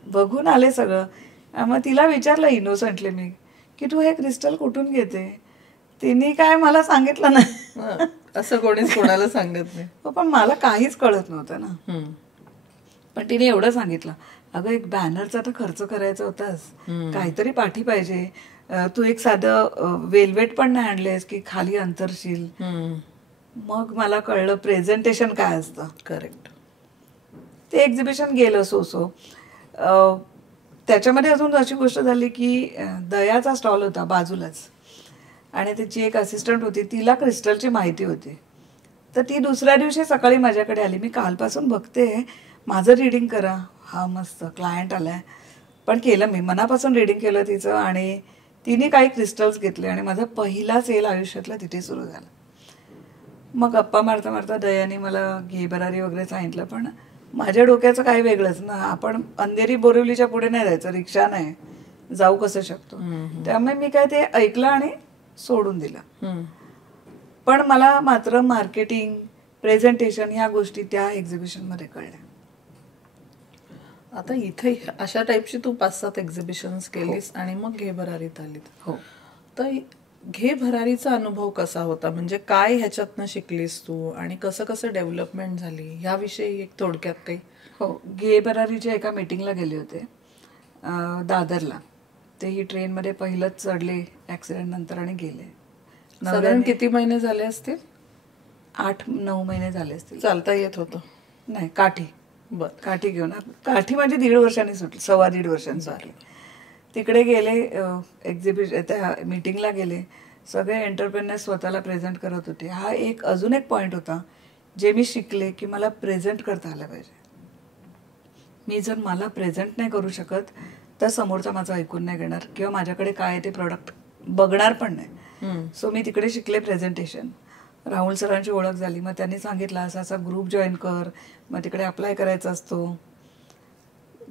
बघून आले सगळं. मग तिला विचारलं इनोसंटली मी की तू हे क्रिस्टल कुठून घेते? तिने काय मला सांगितलं नाही. असं कोणीच कोणाला सांगत नाही. पण मला काहीच कळत नव्हतं ना. पण तिने एवढं सांगितलं, अगं एक बॅनरचा तर खर्च करायचा होतास, काहीतरी पाठी पाहिजे, तू एक साधं वेलवेट पण नाही आणलेस की खाली अंतरशील. मग मला कळलं प्रेझेंटेशन काय असतं. करेक्ट. ते एक्झिबिशन गेलं सो त्याच्यामध्ये अजून अशी गोष्ट झाली की दयाचा स्टॉल होता बाजूलाच आणि त्याची एक असिस्टंट होती, तिला क्रिस्टलची माहिती होती. तर ती दुसऱ्या दिवशी सकाळी माझ्याकडे आली, मी कालपासून बघते माझं रीडिंग करा. हा मस्त क्लायंट आलाय. पण केलं मी मनापासून रीडिंग केलं तिचं आणि तिने काही क्रिस्टल्स घेतले आणि माझा पहिला सेल आयुष्यातला तिथे सुरू झाला. मग गप्पा मारता मारता दयाने मला घे भरारी वगैरे सांगितलं, पण माझ्या डोक्याचं काय वेगळंच ना. आपण अंधेरी बोरिवलीच्या पुढे नाही जायचं, रिक्षा नाही, जाऊ कसं शकतो. त्यामुळे मी काय ते ऐकलं आणि सोडून दिलं. पण मला मात्र मार्केटिंग, प्रेझेंटेशन ह्या गोष्टी त्या एक्झिबिशनमध्ये कळल्या. आता इथे अशा टाईपची तू 5-7 एक्झिबिशन्स केलीस आणि मग घे भरारीत आलीत. हो. तर घे भरारीचा अनुभव कसा होता, म्हणजे काय ह्याच्यातनं शिकलीस तू आणि कसं कसं डेव्हलपमेंट झाली ह्याविषयी एक थोडक्यात काही. हो, घे भरारीच्या एका मीटिंगला गेले होते दादरला. तेही ट्रेनमध्ये पहिलंच चढले ॲक्सिडेंट नंतर आणि गेले. साधारण किती महिने झाले असतील? 8-9 महिने झाले असतील. चालता येत होतं? नाही, काठी. बर. काठी घेऊन. काठी माझी 1.5 वर्षांनी सुटली, 1.25 वर्षांनी सुटली. तिकडे गेले, एक्झिबिशन त्या मीटिंगला गेले, सगळे एंटरप्रेन्युअर स्वतःला प्रेझेंट करत होते. हा एक अजून एक पॉईंट होता जे मी शिकले की मला प्रेझेंट करता आलं पाहिजे. मी जर मला प्रेझेंट नाही करू शकत तर समोरचा माझं ऐकून नाही घेणार किंवा माझ्याकडे काय आहे ते प्रोडक्ट बघणार पण नाही. सो मी तिकडे शिकले प्रेझेंटेशन. राहुल सरांची ओळख झाली. मग त्यांनी सांगितलं असा असा ग्रुप जॉईन कर, मग तिकडे अप्लाय करायचा असतो.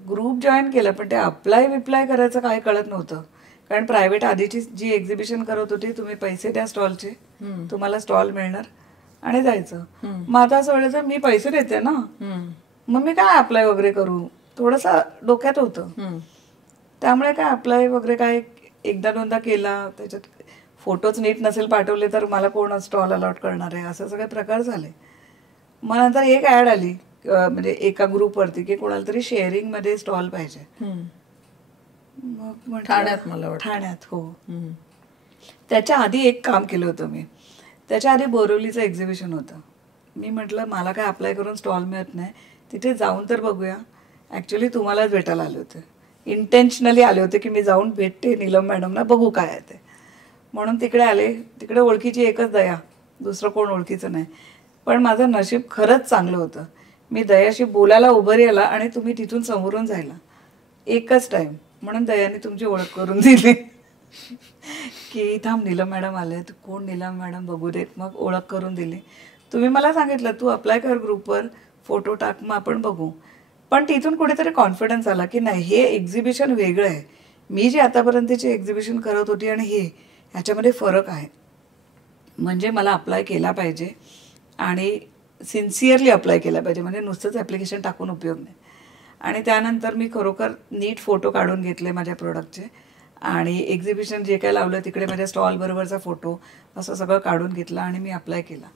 ग्रुप जॉईन केलं, पण ते अप्लाय करायचं काय कळत नव्हतं. कारण प्रायव्हेट आधीची जी एक्झिबिशन करत होती, तुम्ही पैसे द्या स्टॉलचे, तुम्हाला स्टॉल मिळणार आणि जायचं. मग आता असं वाटायचं मी पैसे देते ना, मग मी काय अप्लाय वगैरे करू, थोडंसं डोक्यात होतं. त्यामुळे काय अप्लाय वगैरे काय 1-2दा केला. त्याच्यात फोटोच नीट नसेल पाठवले तर मला कोण स्टॉल अलॉट करणार आहे, असं सगळे प्रकार झाले. मग नंतर एक ॲड आली म्हणजे एका ग्रुपवरती की कोणाला तरी शेअरिंगमध्ये स्टॉल पाहिजे. मग ठाण्यात, मला वाटतं ठाण्यात. हो. त्याच्या आधी एक काम केलं होतं मी. त्याच्या आधी बोरिवलीचं एक्झिबिशन होतं. मी म्हटलं मला काय अप्लाय करून स्टॉल मिळत नाही, तिथे जाऊन तर बघूया. ॲक्च्युली तुम्हालाच भेटायला आले होते, इंटेन्शनली आले होते की मी जाऊन भेटते नीलम मॅडमना, बघू काय आहे ते. म्हणून तिकडे आले. तिकडे ओळखीची एकच दया, दुसरं कोण ओळखीचं नाही. पण माझं नशीब खरंच चांगलं होतं. मी दयाशी बोलायला उभं राहिला आणि तुम्ही तिथून समोरून जायला एकच टाईम. म्हणून दयाने तुमची ओळख करून दिली की थांब नीलम मॅडम आले, तू कोण नीलम मॅडम बघू देत. मग ओळख करून दिली. तुम्ही मला सांगितलं तू अप्लाय कर ग्रुपवर, फोटो टाक, मग आपण बघू. पण तिथून कुठेतरी कॉन्फिडन्स आला की नाही, हे एक्झिबिशन वेगळं आहे. मी जी आतापर्यंतची एक्झिबिशन करत होती आणि हे ह्याच्यामध्ये फरक आहे. म्हणजे मला अप्लाय केला पाहिजे आणि सिन्सिअरली अप्लाय केला पाहिजे, म्हणजे नुसतंच ॲप्लिकेशन टाकून उपयोग नाही. आणि त्यानंतर मी खरोखर नीट फोटो काढून घेतले माझ्या प्रोडक्टचे आणि एक्झिबिशन जे काय लावलं तिकडे माझ्या स्टॉलबरोबरचा फोटो असं सगळं काढून घेतलं आणि मी अप्लाय केला.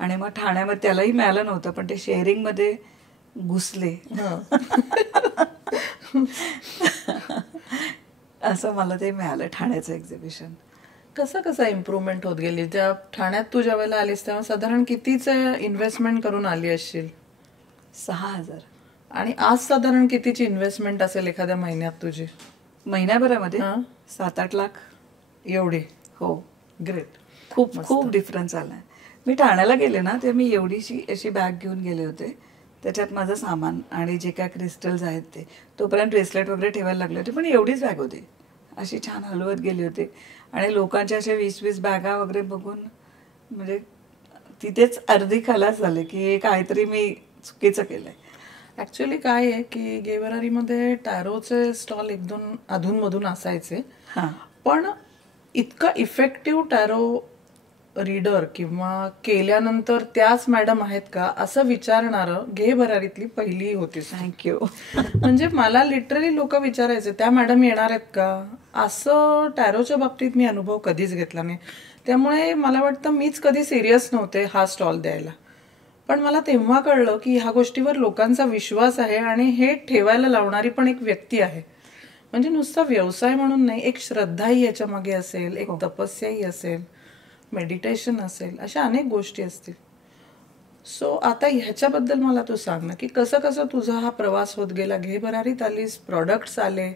आणि मग ठाण्यामध्ये त्यालाही मिळालं नव्हतं, पण ते शेअरिंगमध्ये घुसले असं मला ते मिळालं ठाण्याचं एक्झिबिशन. कसं इम्प्रूव्हमेंट होत गेली? त्या ठाण्यात तू ज्या वेळेला आलीस तेव्हा साधारण कितीचं इन्व्हेस्टमेंट करून आली असशील? 6,000. आणि आज साधारण कितीची इन्व्हेस्टमेंट असेल एखाद्या महिन्यात तुझी? महिन्याभरामध्ये 7-8 लाख एवढी? हो. ग्रेट. खूप डिफरन्स आलाय. मी ठाण्याला गेले ना ते मी एवढीशी अशी बॅग घेऊन गेले होते, त्याच्यात माझं सामान आणि जे काय क्रिस्टल्स आहेत ते, तोपर्यंत ब्रेसलेट वगैरे ठेवायला लागले होते, पण एवढीच बॅग होती. अशी छान हलवत गेली होती आणि लोकांच्या अशा 20-20 बॅगा वगैरे बघून म्हणजे तिथेच अर्धी खलास झाले की हे काहीतरी मी चुकीचं केलंय. ऍक्च्युली काय आहे की घे भरारीमध्ये टॅरोचे स्टॉल 1-2 अधूनमधून असायचे, पण इतका इफेक्टिव्ह टॅरो रीडर किंवा केल्यानंतर त्याच मॅडम आहेत का असं विचारणारं घे भरारीतली पहिली होती. थँक्यू. म्हणजे मला लिटरली लोक विचारायचे त्या मॅडम येणार आहेत का, असं टॅरोच्या बाबतीत मी अनुभव कधीच घेतला नाही. त्यामुळे मला वाटतं मीच कधी सिरियस नव्हते हा स्टॉल द्यायला. पण मला तेव्हा कळलं की ह्या गोष्टीवर लोकांचा विश्वास आहे आणि हे ठेवायला लावणारी पण एक व्यक्ती आहे. म्हणजे नुसता व्यवसाय म्हणून नाही, एक श्रद्धाही याच्या मागे असेल, एक तपस्याही असेल, मेडिटेशन असेल, अशा अनेक गोष्टी असतील. सो आता ह्याच्याबद्दल मला तू सांग ना की कसं तुझा हा प्रवास होत गेला. घे भरारीत आलीस, प्रॉडक्ट्स आले,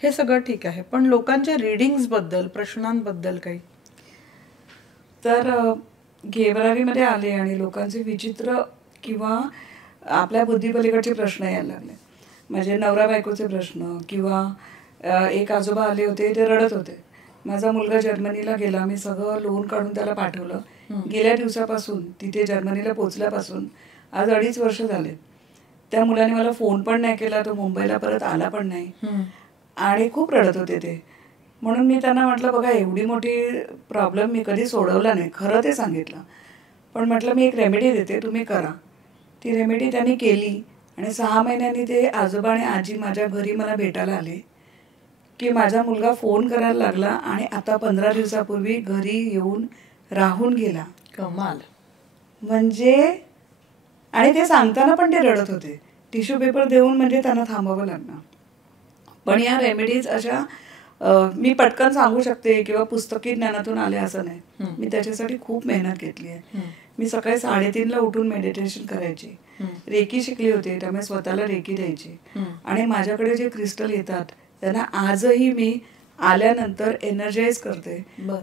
हे सगळं ठीक आहे, पण लोकांच्या रीडिंग्स बद्दल, प्रश्नांबद्दल काही? तर घे भरारीमध्ये आले आणि लोकांचे विचित्र किंवा आपल्या बुद्धीपलीकडचे प्रश्न यायला लागले. म्हणजे नवरा बायकोचे प्रश्न किंवा एक आजोबा आले होते, ते रडत होते माझा मुलगा जर्मनीला गेला, मी सगळं लोन काढून त्याला पाठवलं. गेल्या दिवसापासून तिथे जर्मनीला पोचल्यापासून आज 2.5 वर्ष झाले. त्या मुलाने मला फोन पण नाही केला, तो मुंबईला परत आला पण नाही आणि खूप रडत होते ते. म्हणून मी त्यांना म्हटलं बघा एवढी मोठी प्रॉब्लेम मी कधी सोडवला नाही, खरं ते सांगितलं. पण म्हटलं मी एक रेमेडी देते, तुम्ही करा. ती रेमेडी त्यांनी केली आणि 6 महिन्यांनी ते आजोबा आणि आजी माझ्या घरी मला भेटायला आले की माझा मुलगा फोन करायला लागला आणि आता 15 दिवसापूर्वी घरी येऊन राहून गेला. कमाल. म्हणजे आणि ते सांगताना पण ते रडत होते. टिश्यू पेपर देऊन म्हणजे त्यांना थांबावं लागणार. पण या रेमेडीज अशा मी पटकन सांगू शकते किंवा पुस्तकी ज्ञानातून आले असं नाही. मी त्याच्यासाठी खूप मेहनत घेतली आहे. मी सकाळी 3:30ला उठून मेडिटेशन करायची, रेकी शिकली होती, त्यामुळे स्वतःला रेकी द्यायची. आणि माझ्याकडे जे क्रिस्टल येतात त्यांना आजही मी आल्यानंतर एनर्जाइज करते.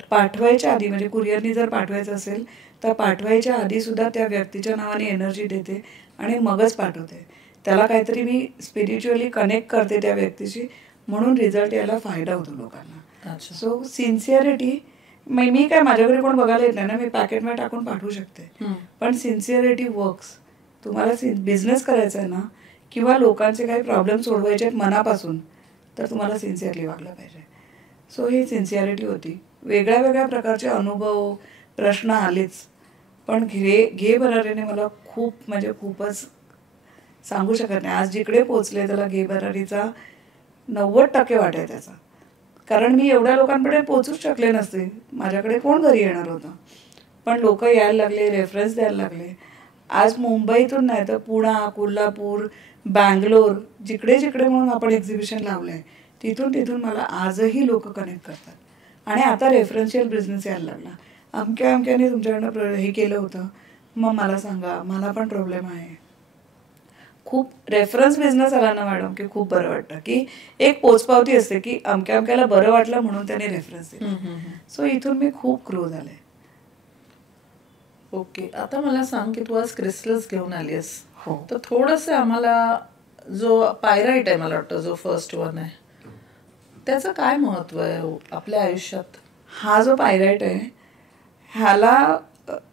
पाठवायच्या आधी म्हणजे कुरिअरनी जर पाठवायचं असेल तर पाठवायच्या आधी सुद्धा त्या व्यक्तीच्या नावाने एनर्जी देते आणि मगच पाठवते. त्याला काहीतरी मी स्पिरिच्युअली कनेक्ट करते त्या व्यक्तीशी, म्हणून रिझल्ट यायला फायदा होतो लोकांना. सो सिन्सिअरिटी, मी काय माझ्याकडे कोण बघायला येत नाही ना, मी पॅकेटमध्ये टाकून पाठवू शकते. पण सिन्सिअरिटी वर्क्स. तुम्हाला बिझनेस करायचा आहे ना किंवा लोकांचे काही प्रॉब्लेम सोडवायचे आहेत मनापासून, तर तुम्हाला सिन्सिअरली वागलं पाहिजे. सो ही सिन्सिअरिटी होती. वेगळ्या वेगळ्या प्रकारचे अनुभव प्रश्न आलेच, पण घे बरारीने मला खूप म्हणजे खूपच सांगू शकत नाही. आज जिकडे पोचले त्याला घे बरारीचा 90% वाटा आहे त्याचा. कारण मी एवढ्या लोकांकडे पोचूच शकले नसते, माझ्याकडे कोण घरी येणार होतं. पण लोक यायला लागले, रेफरन्स द्यायला लागले. आज मुंबईतून नाही तर पुणे, कोल्हापूर, बँगलोर, जिकडे जिकडे म्हणून आपण एक्झिबिशन लावलं आहे तिथून मला आजही लोक कनेक्ट करतात. आणि आता रेफरन्शियल बिझनेस यायला लागला. अमक्याने तुमच्याकडनं हे केलं होतं, मग मला सांगा, मला पण प्रॉब्लेम आहे. खूप रेफरन्स बिझनेस आला ना मॅडम की खूप बरं वाटतं, की एक पोचपावती असते की अमक्याला बरं वाटलं म्हणून त्याने रेफरन्स दिला. सो इथून मी खूप ग्रो झाले. ओके, आता मला सांग की तू आज क्रिस्टल्स घेऊन आलीस. हो. तर थोडंसं आम्हाला जो पायराईट आहे, मला वाटतं जो फर्स्ट वन आहे, त्याचं काय महत्व आहे आपल्या आयुष्यात? हा जो पायराईट आहे ह्याला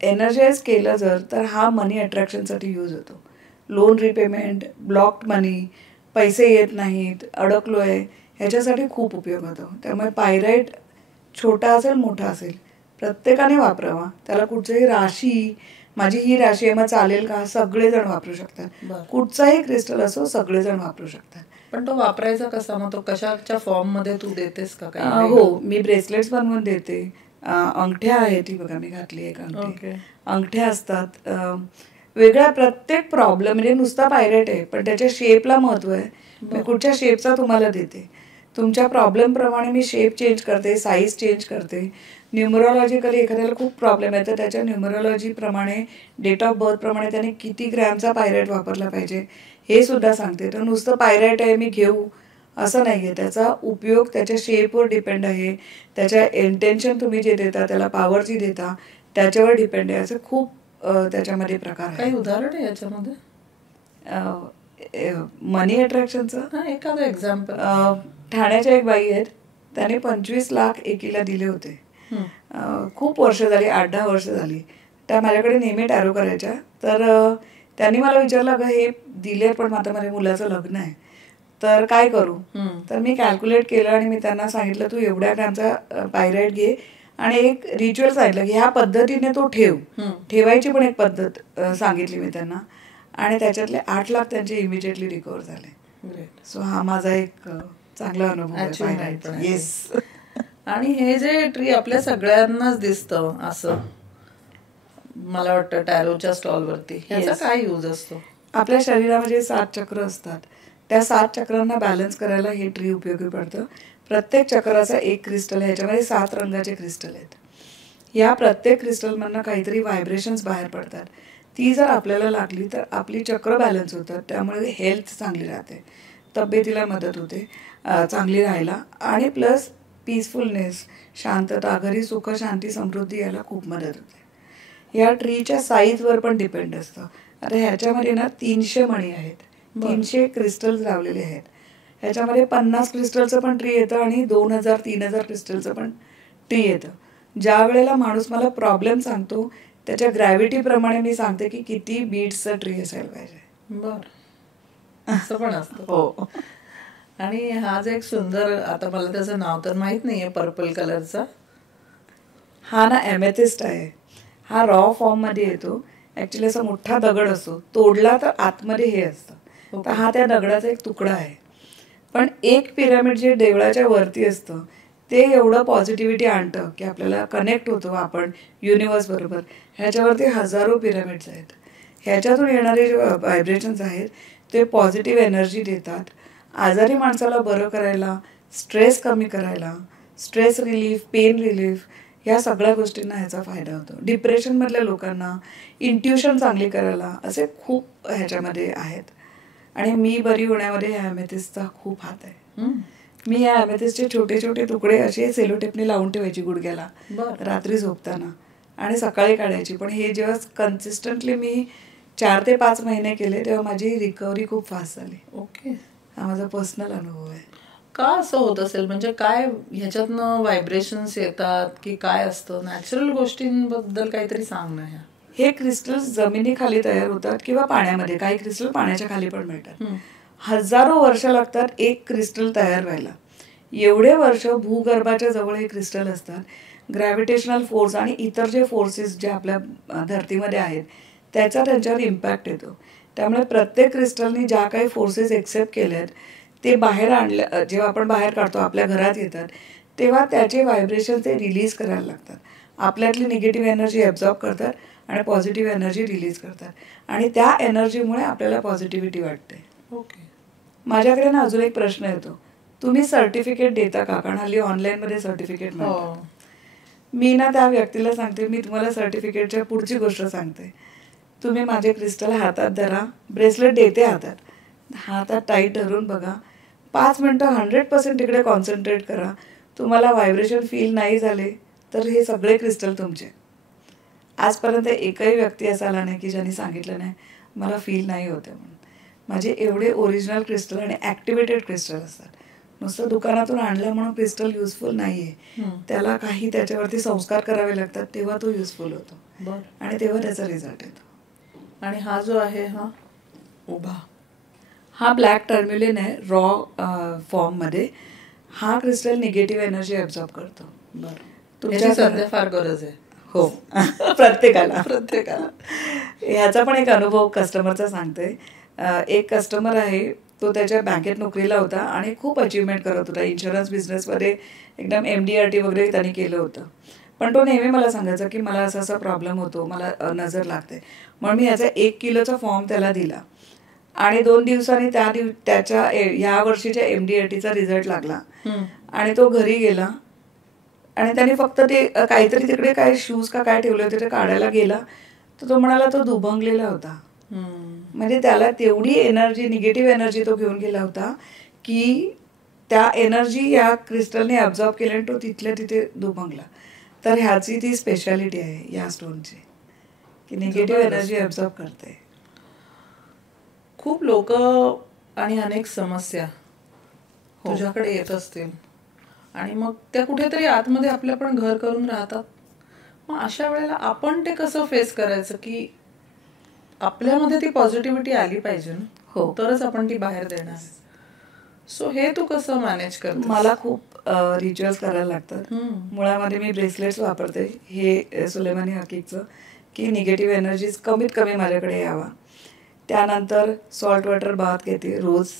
एनर्जाइज केलं जर तर हा मनी अट्रॅक्शनसाठी यूज होतो. लोन रिपेमेंट, ब्लॉक्ड मनी, पैसे येत नाहीत, अडकलो आहे, ह्याच्यासाठी खूप उपयोग होतो. त्यामुळे पायराईट छोटा असेल मोठा असेल प्रत्येकाने वापरावा. त्याला कुठचंही राशी, माझी ही राशी आहे मग चालेल का, सगळेजण वापरू शकतात. कुठचाही क्रिस्टल असो सगळेजण वापरू शकतात. पण तो वापरायचा कसा, मग तो कशाच्या फॉर्म मध्ये तू देतेस का? हो, मी ब्रेसलेट्स बनवून देते. अंगठ्या आहेत, ती बघा मी घातली एक अंगठी. अंगठ्या असतात वेगळ्या. प्रत्येक प्रॉब्लेम म्हणजे नुसता पायराईट आहे पण त्याच्या शेपला महत्व आहे. मी कुठच्या शेपचा तुम्हाला देते. तुमच्या प्रॉब्लेमप्रमाणे मी शेप चेंज करते, साईज चेंज करते. न्यूमरोलॉजिकली एखाद्याला खूप प्रॉब्लेम आहे तर त्याच्या न्यूमरोलॉजीप्रमाणे, डेट ऑफ बर्थप्रमाणे त्याने किती ग्रॅमचा पायराईट वापरला पाहिजे हे सुद्धा सांगते. तर नुसतं पायराईट आहे मी घेऊ असं नाही आहे. त्याचा उपयोग त्याच्या शेपवर डिपेंड आहे. त्याच्या इंटेन्शन तुम्ही जे देता, त्याला पॉवर जी देता त्याच्यावर डिपेंड आहे. असं खूप त्याच्यामध्ये प्रकार आहे. काही उदाहरण आहे याच्यामध्ये मनी अट्रॅक्शनचं? एखादं एक्झाम्पल. ठाण्याच्या एक बाई आहेत, त्याने 25 लाख एकीला दिले होते. खूप वर्ष झाली, 8-10 वर्ष झाली. त्या माझ्याकडे नेहमी टॅरो करायच्या. तर त्यांनी मला विचारलं अगं हे दिले पण आता माझ्या मुलाचं लग्न आहे तर काय करू. तर मी कॅल्क्युलेट केलं आणि मी त्यांना सांगितलं तू एवढ्या ग्रॅमचा पायराईट घे आणि एक रिच्युअल सांगितलं की ह्या पद्धतीने तो ठेवायची पण एक पद्धत सांगितली मी त्यांना. आणि त्याच्यातले 8 लाख त्यांचे इमिजिएटली रिकव्हर झाले. सो हा माझा एक चांगला अनुभव आहे. येस. आणि हे जे ट्री आपल्या सगळ्यांनाच दिसतं असं मला वाटतं टॅरोच्या स्टॉलवरती, याचा काय यूज असतो? आपल्या शरीरामध्ये 7 चक्र असतात. त्या 7 चक्रांना बॅलन्स करायला हे ट्री उपयोगी पडतं. प्रत्येक चक्राचा एक क्रिस्टल आहे. ह्याच्यामध्ये 7 रंगाचे क्रिस्टल आहेत. या प्रत्येक क्रिस्टलमधनं काहीतरी व्हायब्रेशन्स बाहेर पडतात. ती जर आपल्याला लागली तर आपली चक्र बॅलन्स होतात. त्यामुळे हेल्थ चांगली राहते, तब्येतीला मदत होते चांगली राहायला. आणि प्लस पीसफुलनेस, शांतता, घरी सुख, शांती, समृद्धी यायला खूप मदत होते. या ट्रीच्या साईजवर पण डिपेंड असतं. आता ह्याच्यामध्ये ना 300 मणी आहेत, 300 क्रिस्टल्स लावलेले आहेत. ह्याच्यामध्ये 50 क्रिस्टलचं पण ट्री येतं आणि 2000-3000 क्रिस्टलचं पण टी येतं. ज्या वेळेला माणूस मला प्रॉब्लेम सांगतो त्याच्या ग्रॅव्हिटीप्रमाणे मी सांगते की किती बीट्सचं ट्री असायला पाहिजे. बर, असं पण असतं. हो. आणि हा जो एक सुंदर, आता मला त्याचं नाव तर माहित नाहीये, पर्पल कलरचा, हा ना एमेथिस्ट आहे. हा रॉ फॉर्म मध्ये येतो. ऍक्च्युली असा मोठा दगड असतो, तोडला तर आतमध्ये हे असतं. तर हा त्या दगडाचा एक तुकडा आहे. पण एक पिरामिड जे देवळाच्या वरती असतं ते एवढं पॉझिटिव्हिटी आणतं की आपल्याला कनेक्ट होतो आपण युनिवर्स बरोबर. ह्याच्यावरती हजारो पिरामिड्स आहेत. ह्याच्यातून येणारे जे व्हायब्रेशन्स आहेत ते पॉझिटिव्ह एनर्जी देतात. आजारी माणसाला बरं करायला, स्ट्रेस कमी करायला, स्ट्रेस रिलीफ, पेन रिलीफ, ह्या सगळ्या गोष्टींना ह्याचा फायदा होतो. डिप्रेशनमधल्या लोकांना इंट्युशन चांगली करायला असे खूप ह्याच्यामध्ये आहेत. आणि मी बरी होण्यामध्ये ह्या ॲमेथिस्टचा खूप हात आहे. मी या ॲमेथिस्टचे छोटे छोटे तुकडे असे सेलोटेपने लावून ठेवायची गुडघ्याला रात्री झोपताना आणि सकाळी काढायची. पण हे जेव्हा कन्सिस्टंटली मी 4 ते 5 महिने केले तेव्हा माझी रिकव्हरी खूप फास्ट झाली. ओके. हा माझा पर्सनल अनुभव आहे. का असं होत असेल? म्हणजे काय ह्याच्यातनं व्हायब्रेशन्स येतात की काय असतं? नॅचरल गोष्टींबद्दल काहीतरी सांग ना. ह्या हे क्रिस्टल्स जमिनीखाली तयार होतात किंवा पाण्यामध्ये. काही क्रिस्टल पाण्याच्या खाली पण मिळतात. हजारो वर्ष लागतात एक क्रिस्टल तयार व्हायला. एवढे वर्ष भूगर्भाच्या जवळ हे क्रिस्टल असतात. ग्रॅव्हिटेशनल फोर्स आणि इतर जे फोर्सेस जे आपल्या धरतीमध्ये आहेत त्याचा त्यांच्यावर इम्पॅक्ट येतो. त्यामुळे प्रत्येक क्रिस्टलनी ज्या काही फोर्सेस एक्सेप्ट केल्यात ते बाहेर आणल्या, जेव्हा आपण बाहेर काढतो आपल्या घरात येतात तेव्हा त्याचे व्हायब्रेशन ते रिलीज करायला लागतात. आपल्यातली निगेटिव्ह एनर्जी ॲब्झॉर्ब करतात आणि पॉझिटिव्ह एनर्जी रिलीज करतात आणि त्या एनर्जीमुळे आपल्याला पॉझिटिव्हिटी वाटते. ओके. माझ्याकडे ना अजून एक प्रश्न येतो, तुम्ही सर्टिफिकेट देता का? कारण हल्ली ऑनलाईनमध्ये सर्टिफिकेट मिळतात. मी ना त्या व्यक्तीला सांगते, मी तुम्हाला सर्टिफिकेटच्या पुढची गोष्ट सांगते. तुम्ही माझे क्रिस्टल हातात धरा, ब्रेसलेट देते हातात, हातात टाईट धरून बघा, 5 मिनटं 100% तिकडे कॉन्सन्ट्रेट करा. तुम्हाला व्हायब्रेशन फील नाही झाले तर हे सगळे क्रिस्टल तुमचे. आजपर्यंत एकही व्यक्ती असा आला नाही की ज्यांनी सांगितलं नाही मला फील नाही होते म्हणून. माझे एवढे ओरिजिनल क्रिस्टल आणि ॲक्टिवेटेड क्रिस्टल असतात. नुसतं दुकानातून आणलं म्हणून क्रिस्टल युजफुल नाही आहे. त्याला काही त्याच्यावरती संस्कार करावे लागतात तेव्हा तो युजफुल होतो आणि तेव्हा त्याचा रिझल्ट येतो. आणि हा जो आहे हा उभा, हा ब्लॅक टर्म्युलिन आहे रॉ फॉर्ममध्ये. हा क्रिस्टल निगेटिव्ह एनर्जी ॲब्झॉर्ब करतो. तुमच्या सध्या फार गरज आहे. हो, प्रत्येकाला. ह्याचा पण एक अनुभव कस्टमरचा सांगते. एक कस्टमर आहे, तो त्याच्या बँकेत नोकरीला होता आणि खूप अचिव्हमेंट करत होता. इन्शुरन्स बिझनेसमध्ये एकदम MDRT वगैरे त्यांनी केलं होतं. पण तो नेहमी मला सांगायचा की मला असा असा प्रॉब्लेम होतो, मला नजर लागते. म्हणून मी ह्याचा 1 किलोचा फॉर्म त्याला दिला आणि 2 दिवसांनी त्याच्या ह्या वर्षीच्या MDRTचा रिझल्ट लागला आणि तो घरी गेला आणि त्याने फक्त ते काहीतरी तिकडे काय शूज का काय ठेवले होते ते काढायला गेला तर तो म्हणाला तो दुभंगलेला होता. म्हणजे त्याला तेवढी एनर्जी, निगेटिव्ह एनर्जी तो घेऊन गेला होता की त्या एनर्जी या क्रिस्टलने ॲब्झॉर्ब केली आणि तो तिथल्या तिथे दुभंगला. तर ह्याची ती स्पेशालिटी आहे या स्टोनची की निगेटिव्ह एनर्जी ॲब्झॉर्ब करते. खूप लोक आणि अनेक समस्या तुझ्याकडे येत असतील आणि मग त्या कुठेतरी आतमध्ये आपल्या पण घर करून राहतात. मग अशा वेळेला आपण ते कसं फेस करायचं की आपल्यामध्ये ती पॉझिटिव्हिटी आली पाहिजे ना. हो, तरच आपण ती बाहेर देणार. सो हे तू कसं मॅनेज करते? मला खूप रिच्युअल्स करायला लागतात. मुळामध्ये मी ब्रेसलेट्स वापरते, हे सुलेमानी हकीकचं, की निगेटिव्ह एनर्जीज कमीत कमी माझ्याकडे यावा. त्यानंतर सॉल्ट वॉटर बाथ घेते रोज.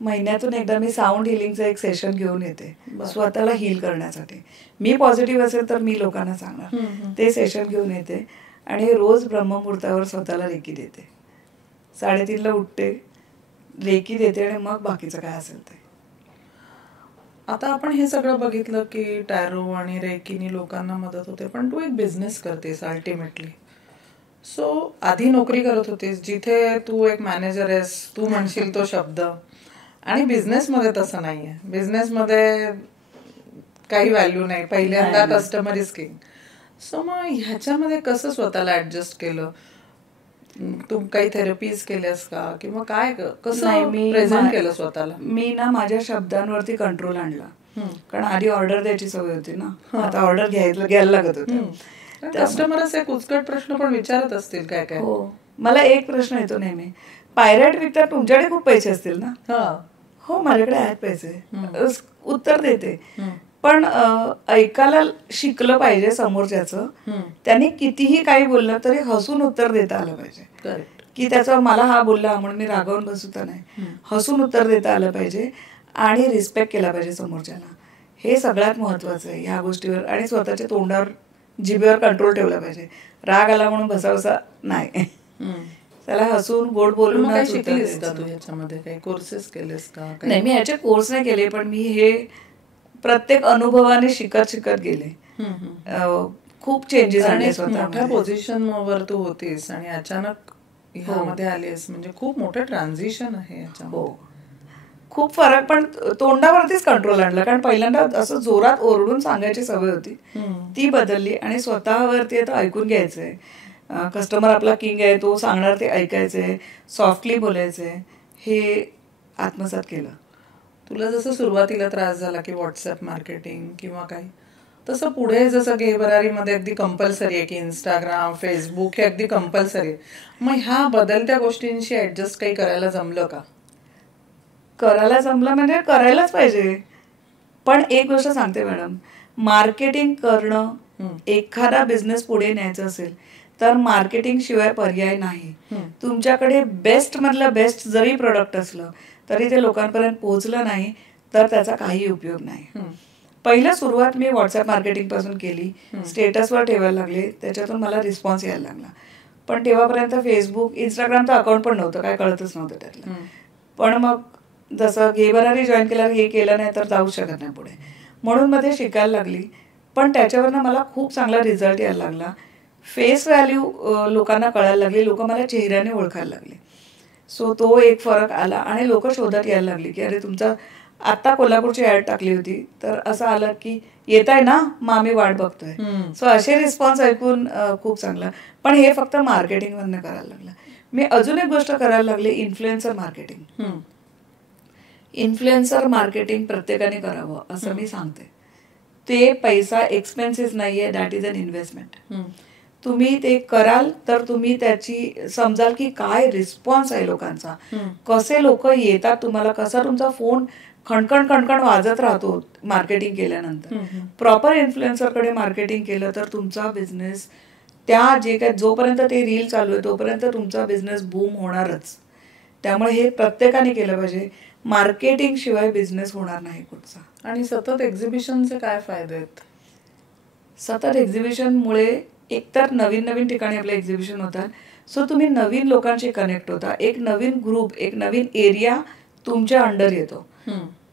महिन्यातून एकदा मी साऊंड हिलिंगचं एक सेशन घेऊन येते स्वतःला हील करण्यासाठी. मी पॉझिटिव्ह असेल तर मी लोकांना सांगणार, ते सेशन घेऊन येते आणि रोज ब्रह्ममुहूर्तावर स्वतःला रेकी देते. 3:30ला उठते, रेकी देते आणि मग बाकीचं काय असेल ते. आता आपण हे सगळं बघितलं की टॅरो आणि रेकीनी लोकांना मदत होते, पण तू एक बिझनेस करतेस अल्टिमेटली. सो आधी नोकरी करत होतीस जिथे तू एक मॅनेजर आहेस, तू म्हणशील तो शब्द, आणि बिझनेसमध्ये तसं नाहीये. बिझनेसमध्ये काही व्हॅल्यू नाही, पहिल्यांदा कस्टमर इज किंग. सो मग ह्याच्यामध्ये कसं स्वतःला ऍडजस्ट केलं? तू काही थेरपीज केल्यास का किंवा काय, कसं प्रेझेंट केलं स्वतःला? मी ना माझ्या शब्दांवरती कंट्रोल आणला. कारण आधी ऑर्डर द्यायची सवय होती ना, आता ऑर्डर घ्यायला लागत होतं. कस्टमरच एक उचकट प्रश्न पण विचारत असतील काय काय. हो, मला एक प्रश्न येतो नेहमी, पायरेट विकतात तुमच्याकडे खूप पैसे असतील ना? हो, माझ्याकडे आहेत पैसे, उत्तर देते. पण ऐकायला शिकलं पाहिजे समोरच्याचं. त्यांनी कितीही काही बोललं तरी हसून उत्तर देता आलं पाहिजे, की त्याचं मला हा बोलला म्हणून मी रागावून बसता नाही, हसून उत्तर देता आलं पाहिजे आणि रिस्पेक्ट केला पाहिजे समोरच्याला. हे सगळ्यात महत्वाचं आहे ह्या गोष्टीवर. आणि स्वतःच्या तोंडावर जिभेवर कंट्रोल ठेवला पाहिजे. राग आला म्हणून बसावसा नाही, त्याला हसून गोड बोलून. काय शिकलीस का तू ह्याच्यामध्ये, काही कोर्सेस केलेस का? नाही, मी ह्याचे कोर्स नाही केले, पण मी हे प्रत्येक अनुभवाने शिकत गेले. खूप चेंजेस आले स्वतः. मोठ्या पोझिशन वर तू होतीस आणि अचानक ह्यामध्ये आलीस, म्हणजे खूप मोठं ट्रान्झिशन आहे याच्यामध्ये. हो, खूप फरक. पण तोंडावरतीच कंट्रोल आणला, कारण पहिल्यांदा असं जोरात ओरडून सांगायची सवय होती, ती बदलली आणि स्वतःवरती आता ऐकून घ्यायचंय. कस्टमर आपला किंग आहे, तो सांगणार ते ऐकायचंय, सॉफ्टली बोलायचंय, हे आत्मसात केलं. तुला जसं सुरुवातीला त्रास झाला की व्हॉट्सअप मार्केटिंग किंवा काही, तसं पुढे जसं घे भरारीमध्ये अगदी कंपल्सरी आहे की इंस्टाग्राम, फेसबुक हे अगदी कंपल्सरी आहे. मग ह्या बदलत्या गोष्टींशी ऍडजस्ट काही करायला जमलं का? करायला जमलं म्हणजे करायलाच पाहिजे. पण एक गोष्ट सांगते मॅडम, मार्केटिंग करणं, एखादा बिझनेस पुढे न्यायचा असेल तर मार्केटिंग शिवाय पर्याय नाही. तुमच्याकडे बेस्ट मधलं बेस्ट जरी प्रोडक्ट असलं तरी ते लोकांपर्यंत पोहोचलं नाही तर त्याचा काही उपयोग नाही. पहिलं सुरुवात मी व्हॉट्सअप मार्केटिंग पासून केली, स्टेटसवर ठेवायला लागले, त्याच्यातून मला रिस्पॉन्स यायला लागला. पण तेव्हापर्यंत फेसबुक, इंस्टाग्रामचं अकाउंट पण नव्हतं, काय कळतच नव्हतं त्यातलं. पण मग जसं घे भरारी जॉईन केल्यावर हे केलं नाही तर जाऊ शकत नाही पुढे, म्हणून मध्ये शिकायला लागली. पण त्याच्यावरनं मला खूप चांगला रिझल्ट यायला लागला. फेस व्हॅल्यू लोकांना कळायला लागली, लोक मला चेहऱ्याने ओळखायला लागले. सो तो एक फरक आला आणि लोक शोधत यायला लागली की अरे तुमचा आता कोल्हापूरची ऍड टाकली होती तर असं आलं की येत आहे ना, मग आम्ही वाट बघतोय. सो असे रिस्पॉन्स ऐकून खूप चांगलं. पण हे फक्त मार्केटिंग मधनं करायला लागलं. मी अजून एक गोष्ट करायला लागले, इन्फ्लुएन्सर मार्केटिंग. इन्फ्लुएन्सर मार्केटिंग प्रत्येकाने करावं असं मी सांगते. ते पैसा एक्सपेन्सिव्ह नाहीये, दॅट इज अन इन्व्हेस्टमेंट. तुम्ही ते कराल तर तुम्ही त्याची समजाल की काय रिस्पॉन्स आहे लोकांचा, कसे लोक येतात तुम्हाला, कसा तुमचा फोन खणखण खणखण वाजत राहतो मार्केटिंग केल्यानंतर. प्रॉपर इन्फ्लुएन्सरकडे मार्केटिंग केलं तर तुमचा बिझनेस त्या जे काय जोपर्यंत ते रील चालू आहे तोपर्यंत तुमचा बिझनेस बूम होणारच. त्यामुळे हे प्रत्येकाने केलं पाहिजे. मार्केटिंग शिवाय बिझनेस होणार नाही कुठचा. आणि सतत एक्झिबिशनचे काय फायदे आहेत? सतत एक्झिबिशनमुळे एकतर नवीन नवीन ठिकाणी आपले एक्झिबिशन होतात, सो तुम्ही नवीन लोकांशी कनेक्ट होता, एक नवीन ग्रुप, एक नवीन एरिया तुमच्या अंडर येतो.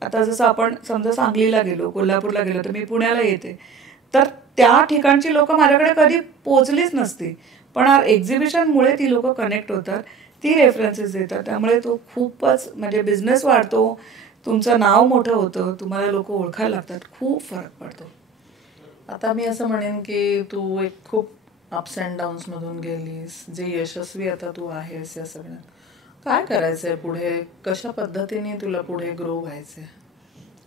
आता जसं आपण समजा सांगलीला गेलो, कोल्हापूरला गेलो, तर मी पुण्याला येते, तर त्या ठिकाणची लोक माझ्याकडे कधी पोहोचलीच नसती, पण एक्झिबिशनमुळे ती लोक कनेक्ट होतात, ती रेफरन्सेस देतात. त्यामुळे तो खूपच म्हणजे बिझनेस वाढतो, तुमचं नाव मोठं होतं, तुम्हाला लोक ओळखायला लागतात, खूप फरक पडतो. आता मी असं म्हणेन की तू एक खूप अप्स अँड डाऊन्स मधून गेलीस, जे यशस्वी आता तू आहेस या सगळ्यात. काय करायचंय पुढे, कशा पद्धतीने तुला पुढे ग्रो व्हायचंय?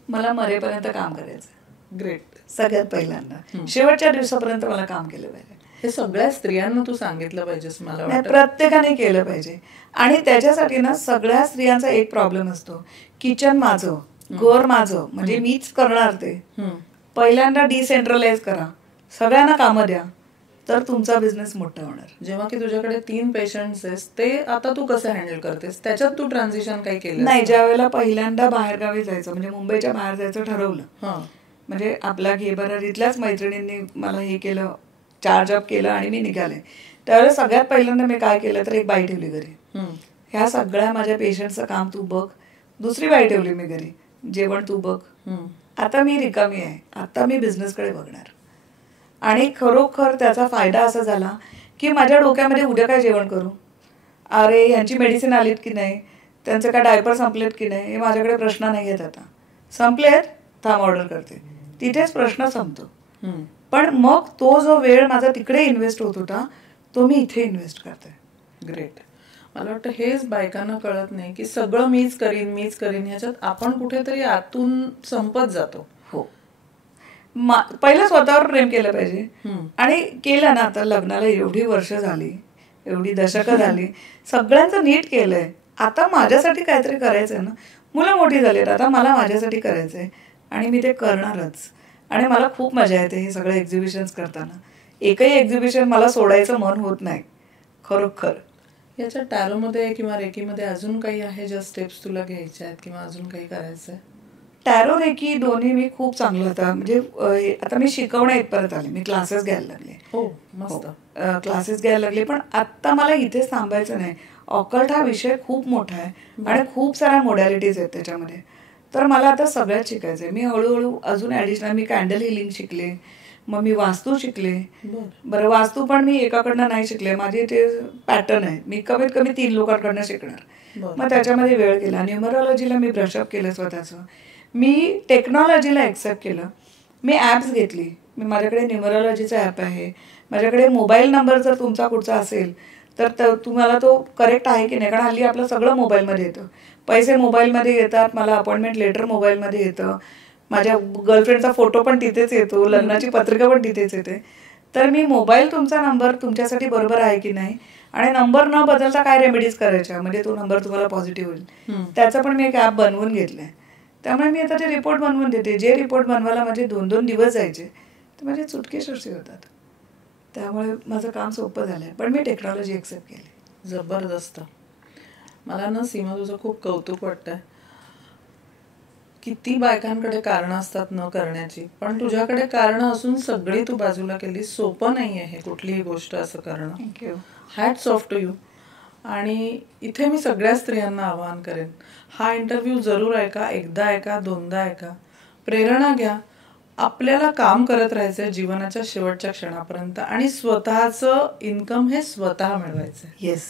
मला मरेपर्यंत काम करायचं. ग्रेट. सगळ्यात पहिल्यांदा शेवटच्या दिवसापर्यंत मला काम केलं पाहिजे. हे सगळ्या स्त्रियांना तू सांगितलं पाहिजेस मला वाटतं. प्रत्येकाने केलं पाहिजे. आणि त्याच्यासाठी ना सगळ्या स्त्रियांचा एक प्रॉब्लेम असतो, किचन माझं, घर माझं, म्हणजे मीच करणार ते. पहिल्यांदा डिसेंट्रलाइज करा, सगळ्यांना कामं द्या, तर तुमचा बिझनेस मोठा होणार. जेव्हा की तुझ्याकडे 3 पेशंट्स आहेत, ते आता तू कसं हँडल करतेस, त्याच्यात तू ट्रान्झिशन काही केलं नाही? ज्या वेळेला पहिल्यांदा बाहेरगावी जायचं, म्हणजे मुंबईच्या बाहेर जायचं ठरवलं, म्हणजे आपल्या घे भरारीतल्याच मैत्रिणींनी मला हे केलं, चार्ज अप केलं आणि मी निघाले, त्यावेळेस सगळ्यात पहिल्यांदा मी काय केलं तर एक बाई ठेवली घरी. ह्या सगळ्या माझ्या पेशंटचं काम तू बघ. दुसरी बाई ठेवली मी घरी, जेवण तू बघ. आता मी रिकामी आहे, आता मी बिझनेसकडे बघणार. आणि खरोखर त्याचा फायदा असा झाला की माझ्या डोक्यामध्ये उद्या काय जेवण करू, अरे यांची मेडिसिन आलीत की नाही, त्यांचे काय डायपर संपलेत की नाही, हे माझ्याकडे प्रश्न नाही आहेत. आता संपलेत, थांब ऑर्डर करते, तिथेच प्रश्न संपतो. पण मग तो जो वेळ माझा तिकडे इन्व्हेस्ट होत होता तो मी इथे इन्व्हेस्ट करते. ग्रेट. मला वाटतं हेच बायकांना कळत नाही की सगळं मीच करीन ह्याच्यात आपण कुठेतरी आतून संपत जातो. पहिलं स्वतःवर प्रेम केलं पाहिजे आणि केलं ना. आता लग्नाला एवढी वर्ष झाली, एवढी दशकं झाली, सगळ्यांचं नीट केलंय. आता माझ्यासाठी काहीतरी करायचंय ना. मुलं मोठी झालीत, आता मला माझ्यासाठी करायचंय आणि मी ते करणारच. आणि मला खूप मजा येते हे सगळे एक्झिबिशन्स करताना. एकही एक्झिबिशन मला सोडायचं मन होत नाही खरोखर. याच्या टॅरोमध्ये किंवा रेकीमध्ये अजून काही आहे ज्या स्टेप्स तुला घ्यायच्या आहेत किंवा अजून काही करायचं आहे? टॅरो रेकी दोन्ही मी खूप चांगलं होता. म्हणजे आता मी शिकवण्या इथपर्यंत आले, मी क्लासेस घ्यायला लागले. हो मस्त. क्लासेस घ्यायला लागले. पण आत्ता मला इथेच थांबायचं नाही. ऑकल्ट हा विषय खूप मोठा आहे आणि खूप साऱ्या मोडॅलिटीज आहेत त्याच्यामध्ये. तर मला आता सगळ्यात शिकायचं आहे. मी हळूहळू अजून ॲडिशनल मी कॅन्डल हिलिंग शिकले, मग मी वास्तू शिकले. बरं, वास्तू पण मी एकाकडनं नाही शिकले, माझे ते पॅटर्न आहे. मी कमीत कमी 3 लोकांकडनं शिकणार. मग त्याच्यामध्ये वेळ केला. न्यूमरोलॉजीला मी ब्रशअप केलं स्वतःचं. मी टेक्नॉलॉजीला ॲक्सेप्ट केलं. मी ॲप्स घेतली. माझ्याकडे न्यूमरोलॉजीचा ॲप आहे. माझ्याकडे मोबाईल नंबर जर तुमचा कुठचा असेल तर तुम्हाला तो करेक्ट आहे की नाही, कारण हल्ली आपलं सगळं मोबाईलमध्ये येतं. पैसे मोबाईलमध्ये येतात, मला अपॉइंटमेंट लेटर मोबाईलमध्ये येतं, माझ्या गर्लफ्रेंडचा फोटो पण तिथेच येतो, लग्नाची पत्रिका पण तिथेच येते. तर मी मोबाईल तुमचा नंबर तुमच्यासाठी बरोबर आहे की नाही आणि नंबर न बदलता काय रेमेडीज करायच्या म्हणजे तो नंबर तुम्हाला पॉझिटिव्ह होईल, त्याचं पण मी एक ॲप बनवून घेतलं आहे. त्यामुळे मी आता ते रिपोर्ट बनवून देते. जे रिपोर्ट बनवायला माझे 2-2 दिवस जायचे ते माझे चुटकेसरशी होतात. त्यामुळे माझं काम सोपं झालं आहे. पण मी टेक्नॉलॉजी ॲक्सेप्ट केली. जबरदस्त. मला ना सीमा तुझं खूप कौतुक वाटतंय. किती बायकांकडे कारणं असतात न करण्याची, पण तुझ्याकडे कारणं असून सगळी तू बाजूला केली. सोपं नाही आहे कुठलीही गोष्ट असं करणं. Thank you. Hats off to you. आणि इथे मी सगळ्या स्त्रियांना आवाहन करेन, हा इंटरव्ह्यू जरूर ऐका. एकदा ऐका, 2दा ऐका, प्रेरणा घ्या. आपल्याला काम करत राहायचंय जीवनाच्या शेवटच्या क्षणापर्यंत आणि स्वतःचं इन्कम हे स्वतः मिळवायचंय. येस,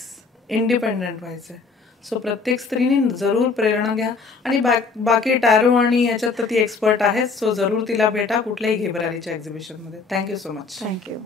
इंडिपेंडेंट व्हायचंय. सो प्रत्येक स्त्रीने जरूर प्रेरणा घ्या. आणि बाकी टॅरो आणि याच्यात तर ती एक्सपर्ट आहेच. सो जरूर तिला भेटा कुठल्याही घेबरालीच्या एक्झिबिशनमध्ये. Thank you so much. थँक्यू.